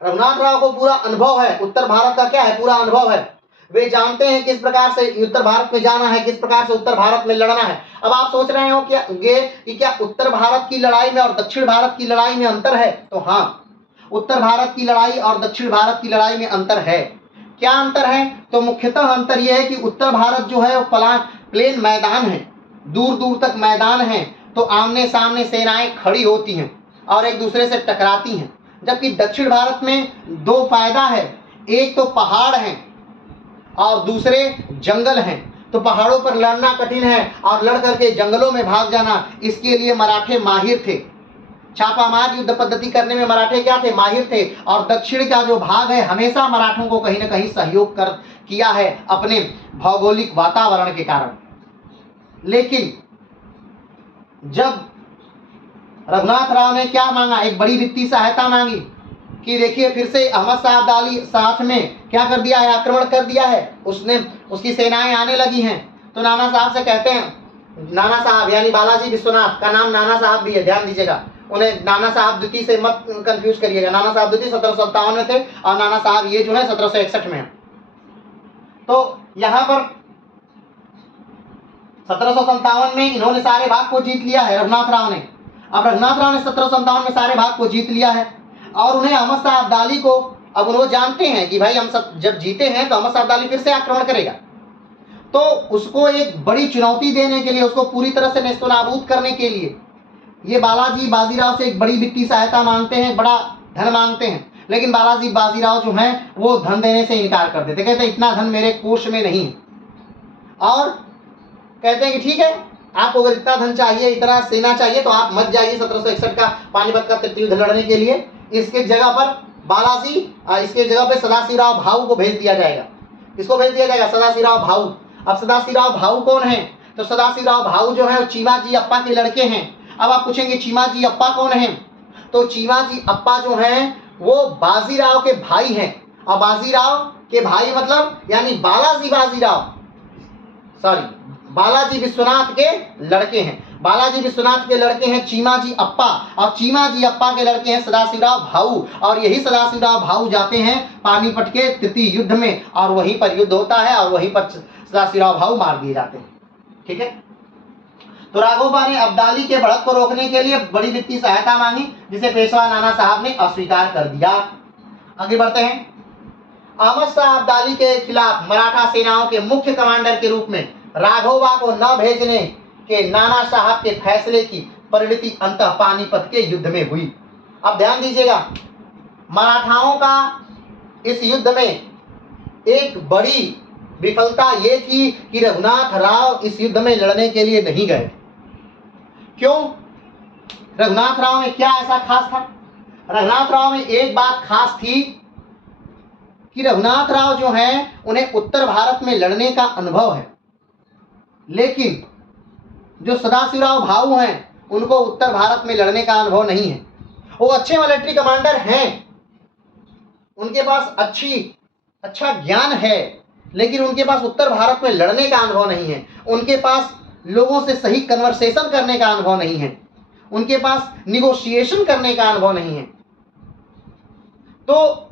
रघुनाथ राव को पूरा अनुभव है, उत्तर भारत का क्या है? पूरा अनुभव है। वे जानते हैं किस प्रकार से उत्तर भारत में जाना है, किस प्रकार से उत्तर भारत में लड़ना है। अब आप सोच रहे हो क्या उत्तर भारत की लड़ाई में और दक्षिण भारत की लड़ाई में अंतर है? तो हाँ, उत्तर भारत की लड़ाई और दक्षिण भारत की लड़ाई में अंतर है। क्या अंतर है? तो मुख्यतः अंतर यह है कि उत्तर भारत जो है वो प्लेन मैदान है, दूर दूर तक मैदान है, तो आमने सामने सेनाएं खड़ी होती हैं और एक दूसरे से टकराती हैं। जबकि दक्षिण भारत में दो फायदा है, एक तो पहाड़ हैं और दूसरे जंगल हैं, तो पहाड़ों पर लड़ना कठिन है और लड़ करके जंगलों में भाग जाना, इसके लिए मराठे माहिर थे। छापामार युद्ध पद्धति करने में मराठे क्या थे? माहिर थे। और दक्षिण का जो भाग है हमेशा मराठों को कहीं ना कहीं सहयोग किया है अपने भौगोलिक वातावरण के कारण। लेकिन जब रघुनाथ राव ने क्या मांगा? एक बड़ी वित्तीय सहायता मांगी कि देखिए फिर से अहमद शाह अब्दाली साथ में क्या कर दिया है? आक्रमण कर दिया है, उसकी सेनाएं आने लगी हैं। तो नाना साहब से कहते हैं, नाना साहब यानी बालाजी विश्वनाथ का नाम नाना साहब भी है, ध्यान दीजिएगा, उन्हें नाना साहब द्वितीय से मत कंफ्यूज करिएगा। नाना साहब द्वितीय 1757 में थे और नाना साहब ये जो है 1761 में है। तो यहाँ पर 1757 में इन्होंने सारे भाग को जीत लिया है रघुनाथ राव ने। अब रघुनाथ राव ने 1757 में सारे भाग को जीत लिया है और उन्हें अहमद शाह अब्दाली को, अब वो जानते हैं कि भाई हम सब जब जीते हैं तो अहमद शाह अब्दाली फिर से आक्रमण करेगा, तो उसको एक बड़ी चुनौती देने के लिए, उसको पूरी तरह से नेस्तनाबूद करने के लिए ये बालाजी बाजीराव से एक बड़ी वित्तीय सहायता मांगते हैं, बड़ा धन मांगते हैं। लेकिन बालाजी बाजीराव जो हैं वो धन देने से इनकार कर देते, कहते इतना धन मेरे कोष में नहीं है। और कहते हैं कि ठीक है, आपको अगर इतना धन चाहिए, इतना सेना चाहिए, तो आप मत जाइए 1761 का पानीपत का तृतीय युद्ध लड़ने के लिए। इसके जगह पर इसके जगह पे सदाशिवराव भाऊ को भेज दिया जाएगा। किसको भेज दिया जाएगा? सदाशिवराव भाऊ। अब सदाशिवराव भाऊ कौन है? तो सदाशिवराव भाऊ जो है वो चीमाजी अप्पा के लड़के हैं। अब आप पूछेंगे चीमाजी अप्पा कौन है? तो चीमाजी अप्पा जो हैं वो बाजीराव के भाई हैं। और बाजीराव के भाई मतलब यानी बालाजी विश्वनाथ के लड़के हैं। बालाजी विश्वनाथ के लड़के हैं चीमाजी अप्पा और चीमाजी अप्पा के लड़के हैं सदाशिवराव भाऊ। और यही सदाशिवराव भाऊ जाते हैं पानीपत के तृतीय युद्ध में और वहीं पर युद्ध होता है और वहीं पर सदाशिवराव भाऊ मार दिए जाते हैं। ठीक है, तो राघोबा ने अब्दाली के बढ़त को रोकने के लिए बड़ी वित्तीय सहायता मांगी, जिसे पेशवा नाना साहब ने अस्वीकार कर दिया। आगे बढ़ते हैं। अहमद शाह अब्दाली के खिलाफ मराठा सेनाओं के मुख्य कमांडर के रूप में राघोबा को न भेजने के नाना साहब के फैसले की परिणति अंततः पानीपत के युद्ध में हुई। अब ध्यान दीजिएगा, मराठाओं का इस युद्ध में एक बड़ी विफलता ये थी कि रघुनाथ राव इस युद्ध में लड़ने के लिए नहीं गए। क्यों? रघुनाथ राव में क्या ऐसा खास था? रघुनाथ राव में एक बात खास थी कि रघुनाथ राव जो हैं उन्हें उत्तर भारत में लड़ने का अनुभव है, लेकिन जो सदाशिवराव भाऊ हैं उनको उत्तर भारत में लड़ने का अनुभव नहीं है। वो अच्छे मिलिट्री कमांडर हैं, उनके पास अच्छा ज्ञान है, लेकिन उनके पास उत्तर भारत में लड़ने का अनुभव नहीं है। उनके पास लोगों से सही कन्वर्सेशन करने का अनुभव नहीं है, उनके पास निगोशिएशन करने का अनुभव नहीं है, तो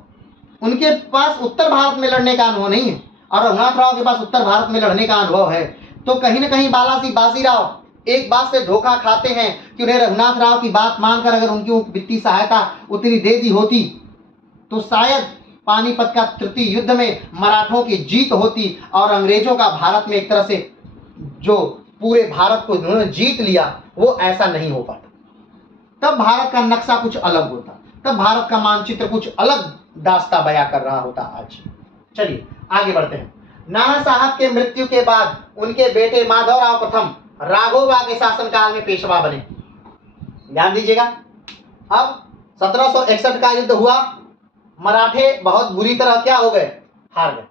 उनके पास उत्तर भारत में लड़ने का अनुभव नहीं है। और रघुनाथ राव के पास उत्तर भारत में लड़ने का अनुभव है। तो कहीं ना कहीं बालाजी बाजीराव एक बात से धोखा खाते हैं कि उन्हें रघुनाथ राव की बात मानकर अगर उनकी वित्तीय सहायता उतनी दे दी होती तो शायद पानीपत का तृतीय युद्ध में मराठों की जीत होती और अंग्रेजों का भारत में एक तरह से जो पूरे भारत को उन्होंने जीत लिया वो ऐसा नहीं हो पाता। तब भारत का नक्शा कुछ अलग होता। तब भारत का मानचित्र कुछ अलग दास्ता बयां कर रहा होता आज। चलिए आगे बढ़ते हैं। नाना साहब के मृत्यु के बाद उनके बेटे माधवराव प्रथम राघोबा के शासनकाल में पेशवा बने। ध्यान दीजिएगा, अब 1761 का युद्ध हुआ, मराठे बहुत बुरी तरह क्या हो गए, हार गए।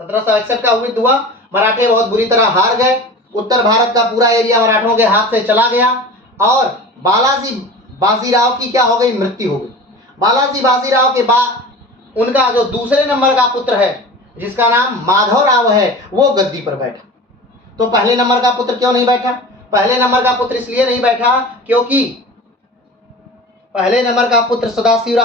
1761 का युद्ध हुआ, मराठे बहुत बुरी तरह हार गए, उत्तर भारत का पूरा एरिया मराठों के हाथ से चला गया और बालाजी बाजीराव की क्या हो गई, मृत्यु हो गई। बालाजी बाजीराव के बाद उनका जो दूसरे नंबर का पुत्र है जिसका नाम माधवराव है वो गद्दी पर बैठा। तो पहले नंबर का पुत्र क्यों नहीं बैठा? पहले नंबर का पुत्र इसलिए नहीं बैठा क्योंकि पहले नंबर का पुत्र सदाशिव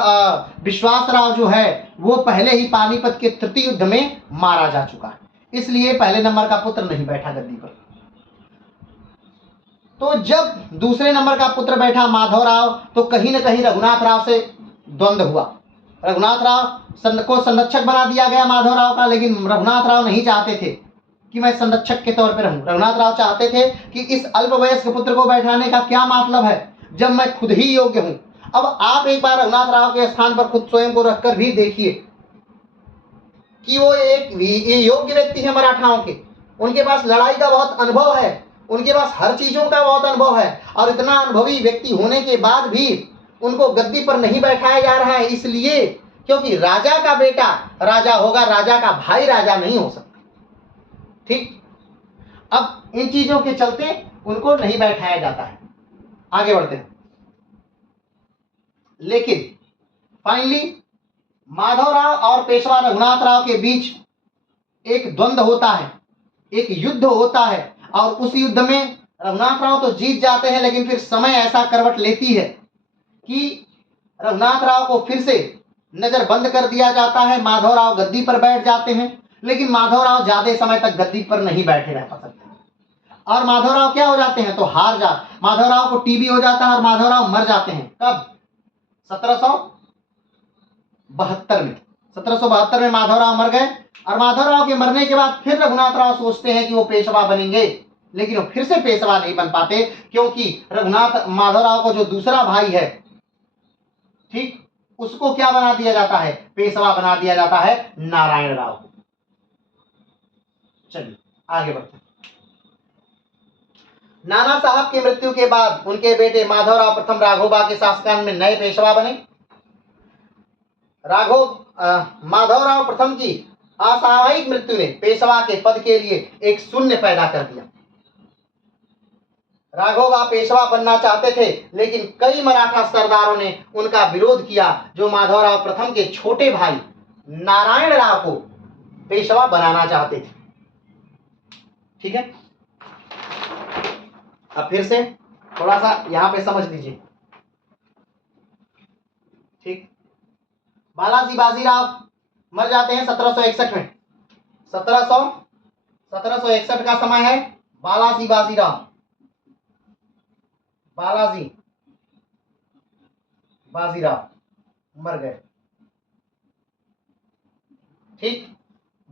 विश्वासराव जो है वो पहले ही पानीपत के तृतीय युद्ध में मारा जा चुका है, इसलिए पहले नंबर का पुत्र नहीं बैठा गद्दी पर। तो जब दूसरे नंबर का पुत्र बैठा माधवराव, तो कहीं न कहीं रघुनाथ राव से द्वंद्व हुआ। रघुनाथ राव को संरक्षक बना दिया गया माधवराव का, लेकिन रघुनाथ राव नहीं चाहते थे कि मैं संरक्षक के तौर पर रहूं। रघुनाथ राव चाहते थे कि इस अल्पवयस्क पुत्र को बैठाने का क्या मतलब है जब मैं खुद ही योग्य हूं। अब आप एक बार रघुनाथ राव के स्थान पर खुद स्वयं को रखकर भी देखिए कि वो एक योग्य व्यक्ति है मराठाओं के, उनके पास लड़ाई का बहुत अनुभव है, उनके पास हर चीजों का बहुत अनुभव है, और इतना अनुभवी व्यक्ति होने के बाद भी उनको गद्दी पर नहीं बैठाया जा रहा है, इसलिए क्योंकि राजा का बेटा राजा होगा, राजा का भाई राजा नहीं हो सकता। ठीक, अब इन चीजों के चलते उनको नहीं बैठाया जाता है। आगे बढ़ते हैं। लेकिन फाइनली माधवराव और पेशवा रघुनाथ राव के बीच एक द्वंद्व होता है, एक युद्ध होता है, और उस युद्ध में रघुनाथ राव तो जीत जाते हैं, लेकिन फिर समय ऐसा करवट लेती है कि रघुनाथ राव को फिर से नजर बंद कर दिया जाता है, माधवराव गद्दी पर बैठ जाते हैं, लेकिन माधवराव ज्यादा समय तक गद्दी पर नहीं बैठे रह सकते और माधवराव क्या हो जाते हैं, तो माधवराव को टीबी हो जाता है और माधवराव मर जाते हैं। कब? 1772 में माधवराव मर गए, और माधवराव के मरने के बाद फिर रघुनाथ राव सोचते हैं कि वो पेशवा बनेंगे, लेकिन वो फिर से पेशवा नहीं बन पाते क्योंकि माधवराव को जो दूसरा भाई है, ठीक, उसको क्या बना दिया जाता है, पेशवा बना दिया जाता है, नारायण राव को। चलिए आगे बढ़ते हैं। नाना साहब की मृत्यु के बाद उनके बेटे माधवराव प्रथम राघोबा के शासनकाल में नए पेशवा बने। माधवराव प्रथम की असामयिक मृत्यु ने पेशवा के पद के लिए एक शून्य पैदा कर दिया। राघोबा पेशवा बनना चाहते थे, लेकिन कई मराठा सरदारों ने उनका विरोध किया, जो माधवराव प्रथम के छोटे भाई नारायण राव को पेशवा बनाना चाहते थे। ठीक है, अब फिर से थोड़ा सा यहां पे समझ लीजिए। ठीक, बालाजी बाजीराव मर जाते हैं 1761 में। 1761 का समय है। बालाजी बाजीराव मर गए। ठीक,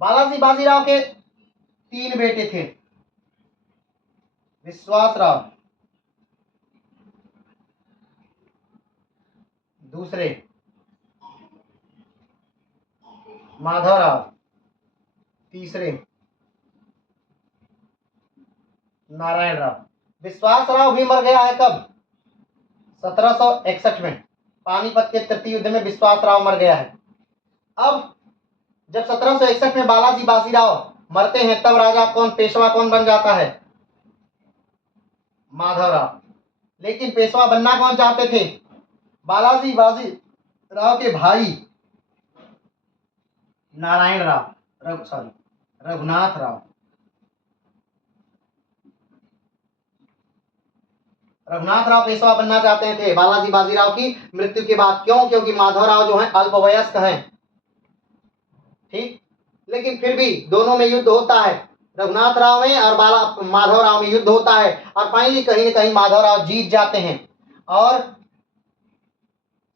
बालाजी बाजीराव के 3 बेटे थे, विश्वासराव दूसरे, माधवराव तीसरे, नारायण राव। विश्वासराव भी मर गया है। कब? 1761 में पानीपत के तृतीय युद्ध में विश्वासराव मर गया है। अब जब 1761 में बालाजी बाजीराव मरते हैं, तब राजा कौन, पेशवा कौन बन जाता है, माधवराव। लेकिन पेशवा बनना कौन चाहते थे, बालाजी बाजीराव के भाई नारायण राव, रघुनाथ राव। रघुनाथ राव पेशवा बनना चाहते थे बालाजी बाजीराव की मृत्यु के बाद। क्यों? क्योंकि माधवराव जो है अल्पवयस्क हैं। ठीक, लेकिन फिर भी दोनों में युद्ध होता है, रघुनाथ राव में और माधवराव में युद्ध होता है, और फाइनली कहीं न कहीं माधवराव जीत जाते हैं और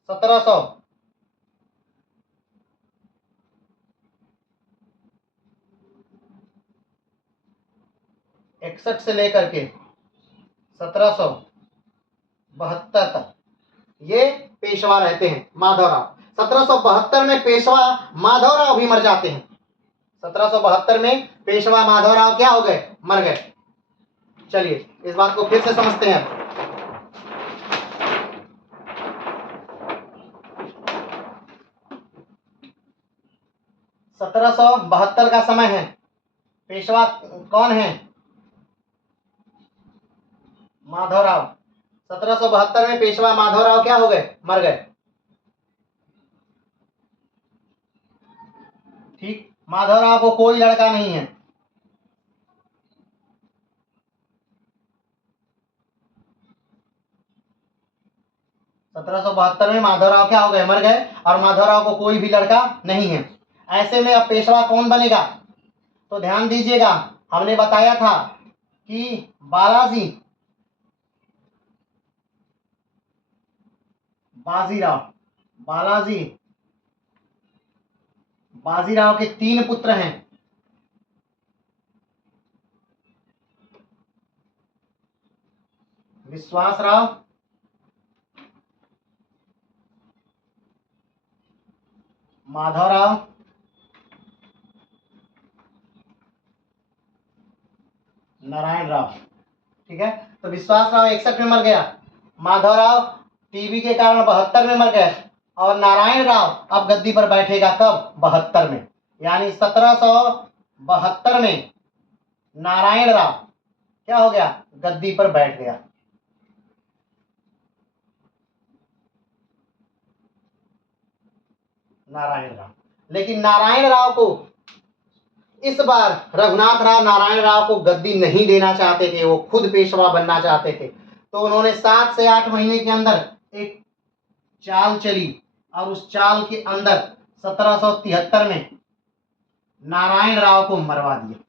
1761 से लेकर के 1772 तक ये पेशवा रहते हैं माधवराव। 1772 में पेशवा माधवराव भी मर जाते हैं। 1772 में पेशवा माधवराव क्या हो गए, मर गए। चलिए इस बात को फिर से समझते हैं। 1772 का समय है। पेशवा कौन है, माधवराव। 1772 में पेशवा माधवराव क्या हो गए, मर गए। ठीक, माधवराव को कोई लड़का नहीं है। सत्रह सौ बहत्तर में माधवराव क्या हो गए, मर गए, और माधवराव को कोई भी लड़का नहीं है। ऐसे में अब पेशवा कौन बनेगा, तो ध्यान दीजिएगा, हमने बताया था कि बालाजी बाजीराव, बालाजी बाजीराव के 3 पुत्र हैं। विश्वासराव, माधवराव, नारायण राव। ठीक है, तो विश्वासराव 61 में मर गया, माधवराव टीबी के कारण 72 में मर गए, और नारायण राव अब गद्दी पर बैठेगा कब, 72 में। यानी 1772 में नारायण राव क्या हो गया, गद्दी पर बैठ गया। नारायण राव, लेकिन नारायण राव को इस बार रघुनाथ राव नारायण राव को गद्दी नहीं देना चाहते थे, वो खुद पेशवा बनना चाहते थे। तो उन्होंने 7 से 8 महीने के अंदर एक चाल चली, और उस चाल के अंदर 1773 में नारायण राव को मरवा दिया।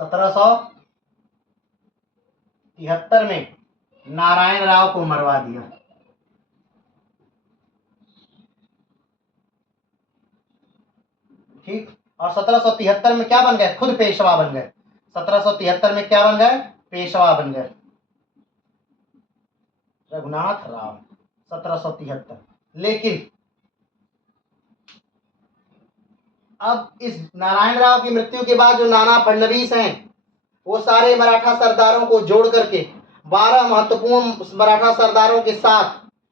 1773 में नारायण राव को मरवा दिया। ठीक, और 1773 में क्या बन गए, खुद पेशवा बन गए। 1773 में क्या बन गए, पेशवा बन गए, रघुनाथ राव। 1773, लेकिन अब इस नारायण राव की मृत्यु के बाद जो नाना फडणवीस हैं, वो सारे मराठा सरदारों को जोड़ करके 12 महत्वपूर्ण मराठा सरदारों के साथ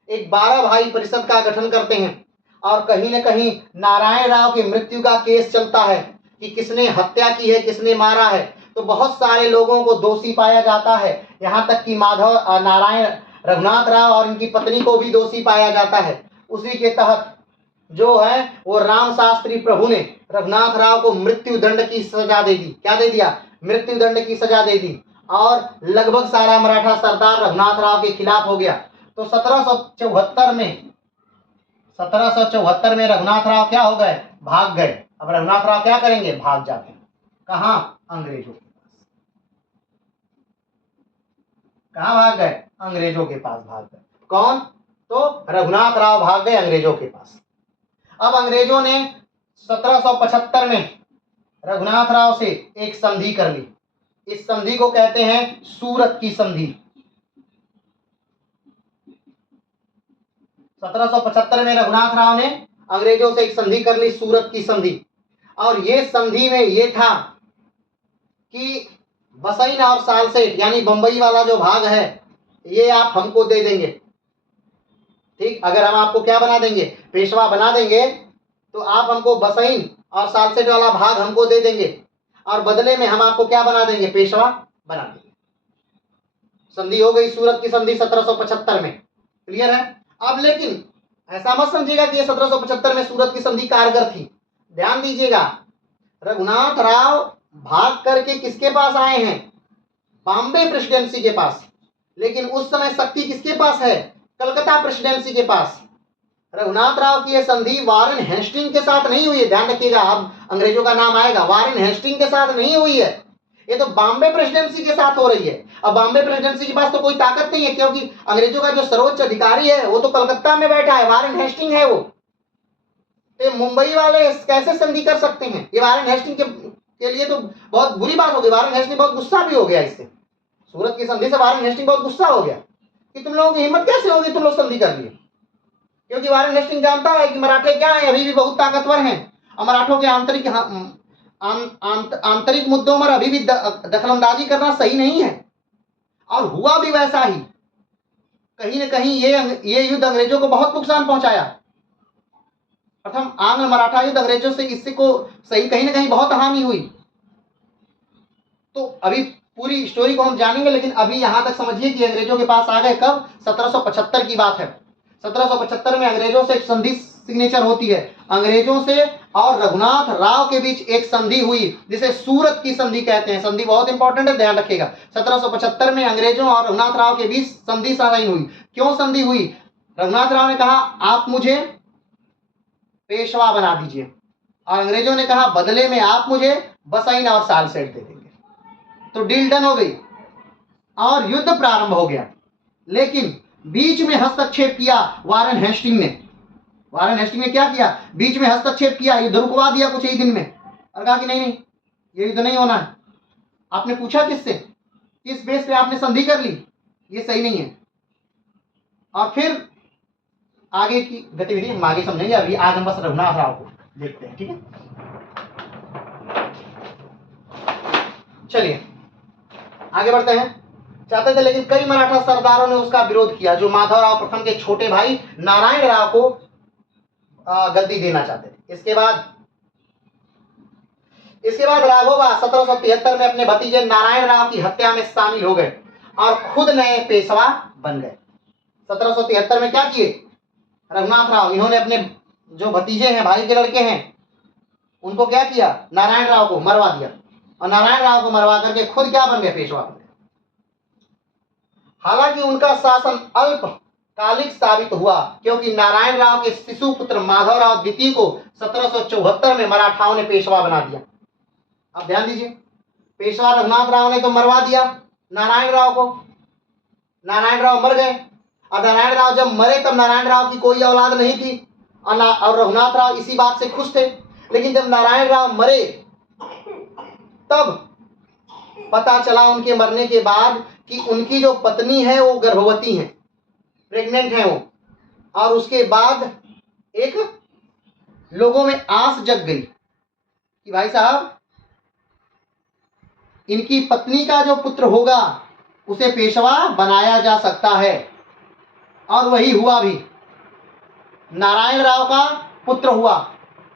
एक 12 भाई परिषद का गठन करते हैं। और कहीं न कहीं नारायण राव की मृत्यु का केस चलता है कि किसने हत्या की है, किसने मारा है। तो बहुत सारे लोगों को दोषी पाया जाता है, यहाँ तक कि नारायण रघुनाथ राव और इनकी पत्नी को भी दोषी पाया जाता है। उसी के तहत जो है वो राम शास्त्री प्रभु ने रघुनाथ राव को मृत्यु दंड की सजा दे दी। क्या दे दिया, मृत्यु दंड की सजा दे दी, और लगभग सारा मराठा सरदार रघुनाथ राव के खिलाफ हो गया। तो 1774 में रघुनाथ राव क्या हो गए, भाग गए। अब रघुनाथ राव क्या करेंगे, भाग जाते हैं। कहाँ, अंग्रेजों के पास। कहाँ भाग गए, अंग्रेजों के पास भाग गए। कौन, तो रघुनाथ राव भाग गए अंग्रेजों के पास। अब अंग्रेजों ने 1775 में रघुनाथ राव से एक संधि कर ली। इस संधि को कहते हैं सूरत की संधि। 1775 में रघुनाथ राव ने अंग्रेजों से एक संधि कर ली, सूरत की संधि। और ये संधि में ये था कि बसैन और सालसेट यानी बंबई वाला जो भाग है, ये आप हमको दे देंगे। ठीक, अगर हम आपको क्या बना देंगे, पेशवा बना देंगे, तो आप हमको बसैन और सालसेट वाला भाग हमको दे देंगे, और बदले में हम आपको क्या बना देंगे, पेशवा बना देंगे। संधि हो गई, सूरत की संधि 1775 में। क्लियर है। अब लेकिन ऐसा मत समझिएगा कि ये 1775 में सूरत की संधि कारगर थी। ध्यान दीजिएगा, रघुनाथ राव भाग करके किसके पास आए हैं, बॉम्बे प्रेसिडेंसी के पास। लेकिन उस समय शक्ति किसके पास है, कलकत्ता प्रेसिडेंसी के पास। रघुनाथ राव की यह संधि वारेन हेस्टिंग के साथ नहीं हुई है। ध्यान रखिएगा, अब अंग्रेजों का नाम आएगा, वारेन हेस्टिंग के साथ नहीं हुई है, ये तो बॉम्बे प्रेसिडेंसी के साथ हो रही है। अब बॉम्बे प्रेसिडेंसी के पास तो कोई ताकत नहीं है, क्योंकि अंग्रेजों का जो सर्वोच्च अधिकारी है वो तो कलकत्ता में बैठा है, वारेन हेस्टिंग है वो। तो मुंबई वाले कैसे संधि कर सकते हैं, ये वारेन हेस्टिंग के लिए तो बहुत बुरी बात हो गई। वारेन हेस्टिंग बहुत गुस्सा भी हो गया इससे, सूरत की संधि से वारेन हेस्टिंग बहुत गुस्सा हो गया कि तुम लोगों की हिम्मत कैसे होगी, तुम लोग संधि कर लिए। क्योंकि वारेन हेस्टिंग जानता है कि मराठे क्या है, अभी भी बहुत ताकतवर हैं और मराठों के आंतरिक मुद्दों पर अभी भी दखलंदाजी करना सही नहीं है। और हुआ भी वैसा ही। कहीं न कहीं ये युद्ध अंग्रेजों को बहुत नुकसान पहुंचाया। प्रथम आंग्ल मराठा युद्ध अंग्रेजों से इससे को सही कहीं न कहीं बहुत हानि हुई। तो अभी पूरी स्टोरी को हम जानेंगे, लेकिन अभी यहां तक समझिए कि अंग्रेजों के पास आ गए कब, 1775 की बात है। 1775 में अंग्रेजों से एक संधि सिग्नेचर होती है, अंग्रेजों से और रघुनाथ राव के बीच एक संधि हुई जिसे सूरत की संधि कहते हैं। संधि बहुत इंपॉर्टेंट है, ध्यान रखिएगा। 1775 में अंग्रेजों और रघुनाथ राव के बीच संधि साइन हुई। क्यों संधि हुई? रघुनाथ राव ने कहा आप मुझे पेशवा बना दीजिए, और अंग्रेजों ने कहा बदले में आप मुझे बसाइन और सालसेट दे देंगे। तो डील डन हो गई और युद्ध प्रारंभ हो गया। लेकिन बीच में हस्तक्षेप किया वारेन हेस्टिंग ने। वारेन हेस्टिंग ने क्या किया? बीच में हस्तक्षेप किया, युद्ध रुकवा दिया कुछ ही दिन में और कहा कि नहीं नहीं, ये युद्ध नहीं होना है। आपने पूछा किससे, किस बेस पे आपने संधि कर ली, ये सही नहीं है। और फिर आगे की गतिविधि हम आगे समझेंगे। अभी आज हम बस रघुनाथ राव को देखते हैं, ठीक है। चलिए आगे बढ़ते हैं। चाहते थे लेकिन कई मराठा सरदारों ने उसका विरोध किया, जो माधवराव प्रथम के छोटे भाई नारायण राव को गद्दी देना चाहते थे। इसके बाद राघोबा 1773 में अपने भतीजे नारायण राव की हत्या में शामिल हो गए और खुद नए पेशवा बन गए। 1773 में क्या किए रघुनाथ राव? इन्होंने अपने जो भतीजे हैं, भाई के लड़के हैं, उनको क्या किया? नारायण राव को मरवा दिया, और नारायण राव को मरवा करके खुद क्या बन गए? पेशवा बन गए। हालांकि उनका शासन अल्पकालिक साबित हुआ, क्योंकि नारायण राव के शिशु पुत्र माधवराव द्वितीय को 1774 में मराठाओं ने पेशवा बना दिया। अब ध्यान दीजिए, पेशवा रघुनाथ राव ने तो मरवा दिया नारायण राव को, नारायण राव मर गए। और नारायण राव जब मरे तब नारायण राव की कोई औलाद नहीं थी, और रघुनाथ राव इसी बात से खुश थे। लेकिन जब नारायण राव मरे तब पता चला उनके मरने के बाद कि उनकी जो पत्नी है वो गर्भवती है, प्रेग्नेंट है वो। और उसके बाद एक लोगों में आस जग गई कि भाई साहब इनकी पत्नी का जो पुत्र होगा उसे पेशवा बनाया जा सकता है। और वही हुआ भी, नारायण राव का पुत्र हुआ।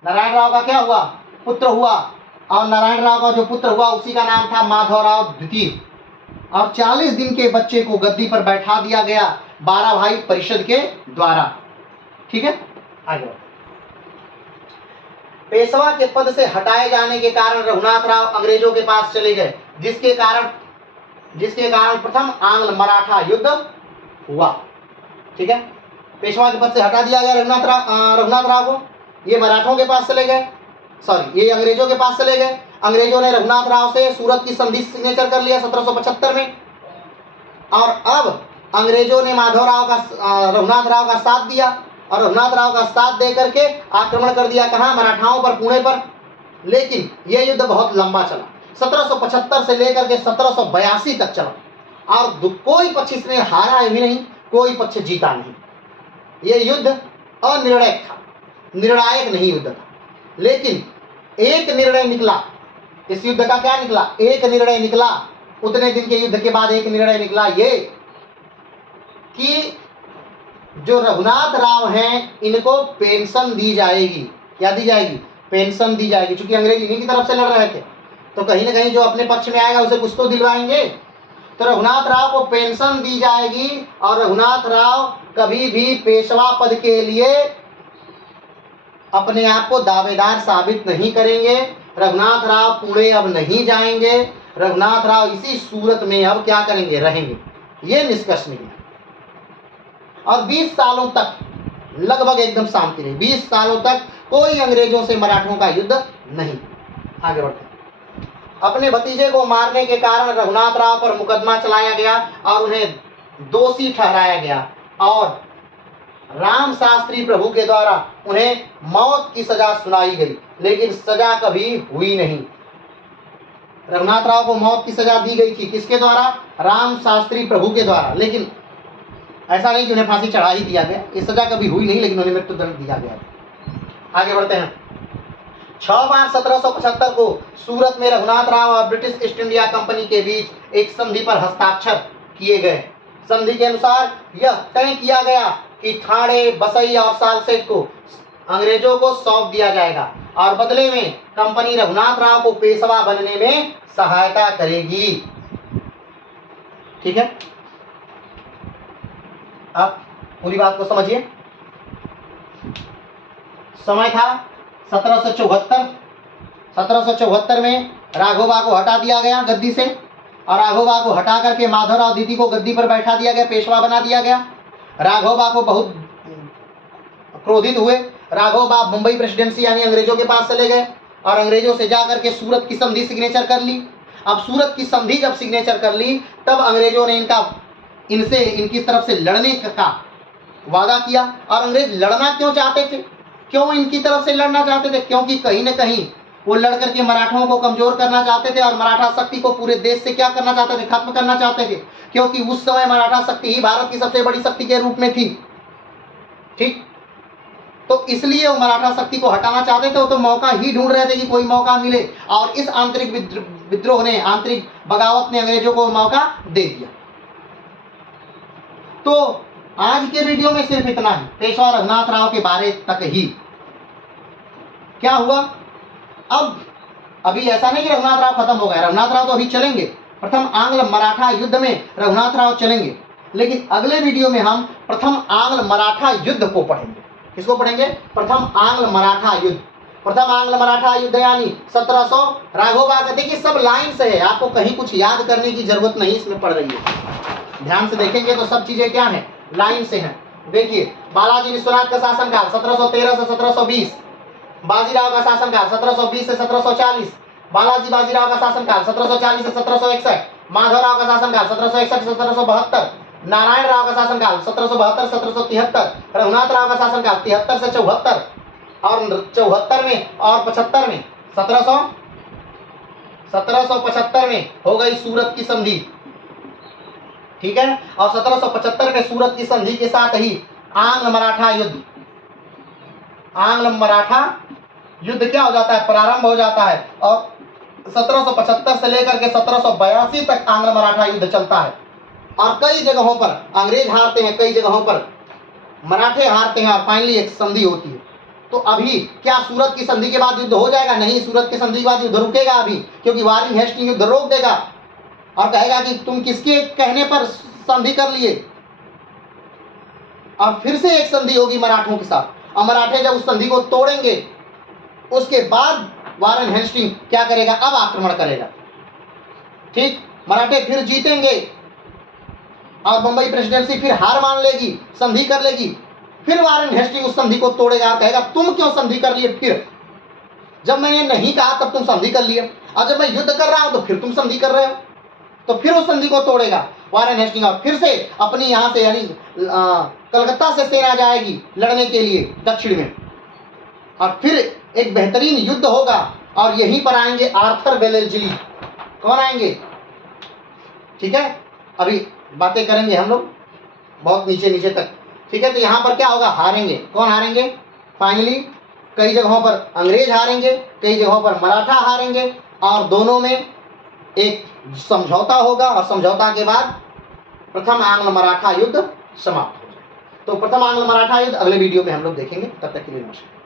नारायण राव का क्या हुआ? पुत्र हुआ। और नारायण राव का जो पुत्र हुआ उसी का नाम था माधवराव द्वितीय। और 40 दिन के बच्चे को गद्दी पर बैठा दिया गया 12 भाई परिषद के द्वारा। ठीक है, आगे पेशवा के पद से हटाए जाने के कारण रघुनाथ राव अंग्रेजों के पास चले गए, जिसके कारण प्रथम आंग्ल मराठा युद्ध हुआ। ठीक है, पेशवा के पद से हटा दिया गया रघुनाथ राव को। ये मराठों के पास चले गए, ये अंग्रेजों के पास चले गए। अंग्रेजों ने रघुनाथ राव से सूरत की संधि सिग्नेचर कर लिया 1775 में। और अब अंग्रेजों ने रघुनाथ राव का साथ दिया, और रघुनाथ राव का साथ दे करके आक्रमण कर दिया। कहाँ? मराठाओं पर, पुणे पर। लेकिन यह युद्ध बहुत लंबा चला, 1775 से लेकर के 1782 तक चला, और कोई पक्ष इसमें हारा भी नहीं, कोई पक्ष जीता नहीं। यह युद्ध अनिर्णायक था, निर्णायक नहीं युद्ध था। लेकिन एक निर्णय निकला इस युद्ध का। क्या निकला? एक निर्णय निकला। उतने दिन के युद्ध के बाद एक निर्णय निकला, ये कि जो रघुनाथ राव हैं इनको पेंशन दी जाएगी। क्या दी जाएगी? पेंशन दी जाएगी। क्योंकि अंग्रेज इन्हीं की तरफ से लड़ रहे थे, तो कहीं ना कहीं जो अपने पक्ष में आएगा उसे कुछ तो दिलवाएंगे। तो रघुनाथ राव को पेंशन दी जाएगी, और रघुनाथ राव कभी भी पेशवा पद के लिए अपने आप को दावेदार साबित नहीं करेंगे। रघुनाथ राव पुणे अब नहीं जाएंगे, रघुनाथ राव इसी सूरत में अब क्या करेंगे? रहेंगे। ये निष्कर्ष निकला। और 20 सालों तक लगभग एकदम शांति रही। 20 सालों तक कोई अंग्रेजों से मराठों का युद्ध नहीं। आगे बढ़ते हैं। अपने भतीजे को मारने के कारण रघुनाथ राव पर मुकदमा चलाया गया और उन्हें दोषी ठहराया गया, और राम शास्त्री प्रभु के द्वारा उन्हें मौत की सजा सुनाई गई। लेकिन सजा कभी हुई नहीं। रघुनाथ राव को मौत की सजा दी गई थी, किसके द्वारा? राम शास्त्री प्रभु के द्वारा। लेकिन ऐसा नहीं कि उन्हें फांसी चढ़ा ही दिया गया, ये सजा कभी हुई नहीं, लेकिन उन्हें मृत्युदंड दिया गया। आगे बढ़ते हैं। 6 मार्च 1775 को सूरत में रघुनाथ राव और ब्रिटिश ईस्ट इंडिया कंपनी के बीच एक संधि पर हस्ताक्षर किए गए। संधि के अनुसार यह तय किया गया कि ठाणे, बसई और सालसेट को अंग्रेजों को सौंप दिया जाएगा और बदले में कंपनी रघुनाथ राव को पेशवा बनने में सहायता करेगी। ठीक है, अब पूरी बात को समझिए। समय था 1774। 1774 में राघोबा को हटा दिया गया गद्दी से, और राघोबा को हटा करके माधवराव दीदी को गद्दी पर बैठा दिया गया, पेशवा बना दिया गया। राघोबा को बहुत क्रोधित हुए। राघोबा मुंबई प्रेसिडेंसी यानी अंग्रेजों के पास चले गए और अंग्रेजों से जाकर के सूरत की संधि सिग्नेचर कर ली। अब सूरत की संधि जब सिग्नेचर कर ली, तब अंग्रेजों ने इनकी तरफ से लड़ने का वादा किया। और अंग्रेज लड़ना क्यों चाहते थे, क्यों इनकी तरफ से लड़ना चाहते थे? क्योंकि कहीं न कहीं वो लड़ करके मराठों को कमजोर करना चाहते थे और मराठा शक्ति को पूरे देश से क्या करना चाहते थे, खत्म करना चाहते थे। क्योंकि उस समय मराठा शक्ति ही भारत की सबसे बड़ी शक्ति के रूप में थी। ठीक, तो इसलिए वो मराठा शक्ति को हटाना चाहते थे। वो तो मौका ही ढूंढ रहे थे कि कोई मौका मिले, और इस आंतरिक विद्रोह ने, आंतरिक बगावत ने अंग्रेजों को मौका दे दिया। तो आज के वीडियो में सिर्फ इतना ही, पेशवा रघुनाथ राव के बारे तक ही। क्या हुआ अब? अभी ऐसा नहीं कि रघुनाथ राव खत्म हो गया, रघुनाथ राव तो अभी चलेंगे। प्रथम आंग्ल मराठा युद्ध में रघुनाथ राव चलेंगे, लेकिन अगले वीडियो में हम प्रथम आंग्ल मराठा युद्ध को पढ़ेंगे। किसको पढ़ेंगे? प्रथम आंग्ल मराठा युद्ध। प्रथम आंग्ल मराठा युद्ध यानी 1700 राघोबा का। देखिए सब लाइन से है, आपको कहीं कुछ याद करने की जरूरत नहीं इसमें पड़ रही है। ध्यान से देखेंगे तो सब चीजें क्या है, लाइन से हैं। देखिए बालाजी विश्वनाथ का शासनकाल 1713 से 1720, बाजीराव का शासनकाल 1720 से 1740, बाजीराव का शासनकाल 1740 से 1761, माधवराव का शासनकाल 1761 से 1772, नारायण राव का शासनकाल 1772 से 1773, रघुनाथ राव का शासनकाल 73 से 74, और 74 में और 75 में 1775 में हो गई सूरत की संधि। ठीक है, और 1775 में सूरत की संधि के साथ ही आंग्ल मराठा युद्ध, आंग्ल मराठा युद्ध क्या हो जाता है, प्रारंभ हो जाता है। और 1775 से लेकर के 1782 तक आंग्ल मराठा युद्ध चलता है, और कई जगहों पर अंग्रेज हारते हैं, कई जगहों पर मराठे हारते हैं, और फाइनली एक संधि होती है। तो अभी क्या सूरत की संधि के बाद युद्ध हो जाएगा? नहीं, सूरत की संधि के बाद युद्ध रुकेगा अभी, क्योंकि वारेन हेस्टिंग युद्ध रोक देगा और कहेगा कि तुम किसके कहने पर संधि कर लिए। और फिर से एक संधि होगी मराठों के साथ, और मराठे जब उस संधि को तोड़ेंगे, उसके बाद वारेन हेस्टिंग क्या करेगा, अब आक्रमण करेगा। ठीक, मराठे फिर जीतेंगे और मुंबई प्रेसिडेंसी फिर हार मान लेगी, संधि कर लेगी। फिर वारेन हेस्टिंग उस संधि को तोड़ेगा और कहेगा तुम क्यों संधि कर लिए, फिर जब मैंने नहीं कहा तब तुम संधि कर लिए, और जब मैं युद्ध कर रहा हूं तो फिर तुम संधि कर रहे हो। तो फिर उस संधि को तोड़ेगा वारेन हेस्टिंग, और फिर से अपनी यहां से यानी कलकत्ता से सेना जाएगी लड़ने के लिए दक्षिण में, और फिर एक बेहतरीन युद्ध होगा। और यहीं पर आएंगे आर्थर बेलेस्ली। कौन आएंगे? ठीक है, अभी बातें करेंगे हम लोग बहुत नीचे नीचे तक। ठीक है, तो यहाँ पर क्या होगा, हारेंगे। कौन हारेंगे? फाइनली कई जगहों पर अंग्रेज हारेंगे, कई जगहों पर मराठा हारेंगे, और दोनों में एक समझौता होगा, और समझौता के बाद प्रथम आंग्ल मराठा युद्ध समाप्त हो जाएगा। तो प्रथम आंग्ल मराठा युद्ध अगले वीडियो में हम लोग देखेंगे। तब तक के लिए नमस्कार।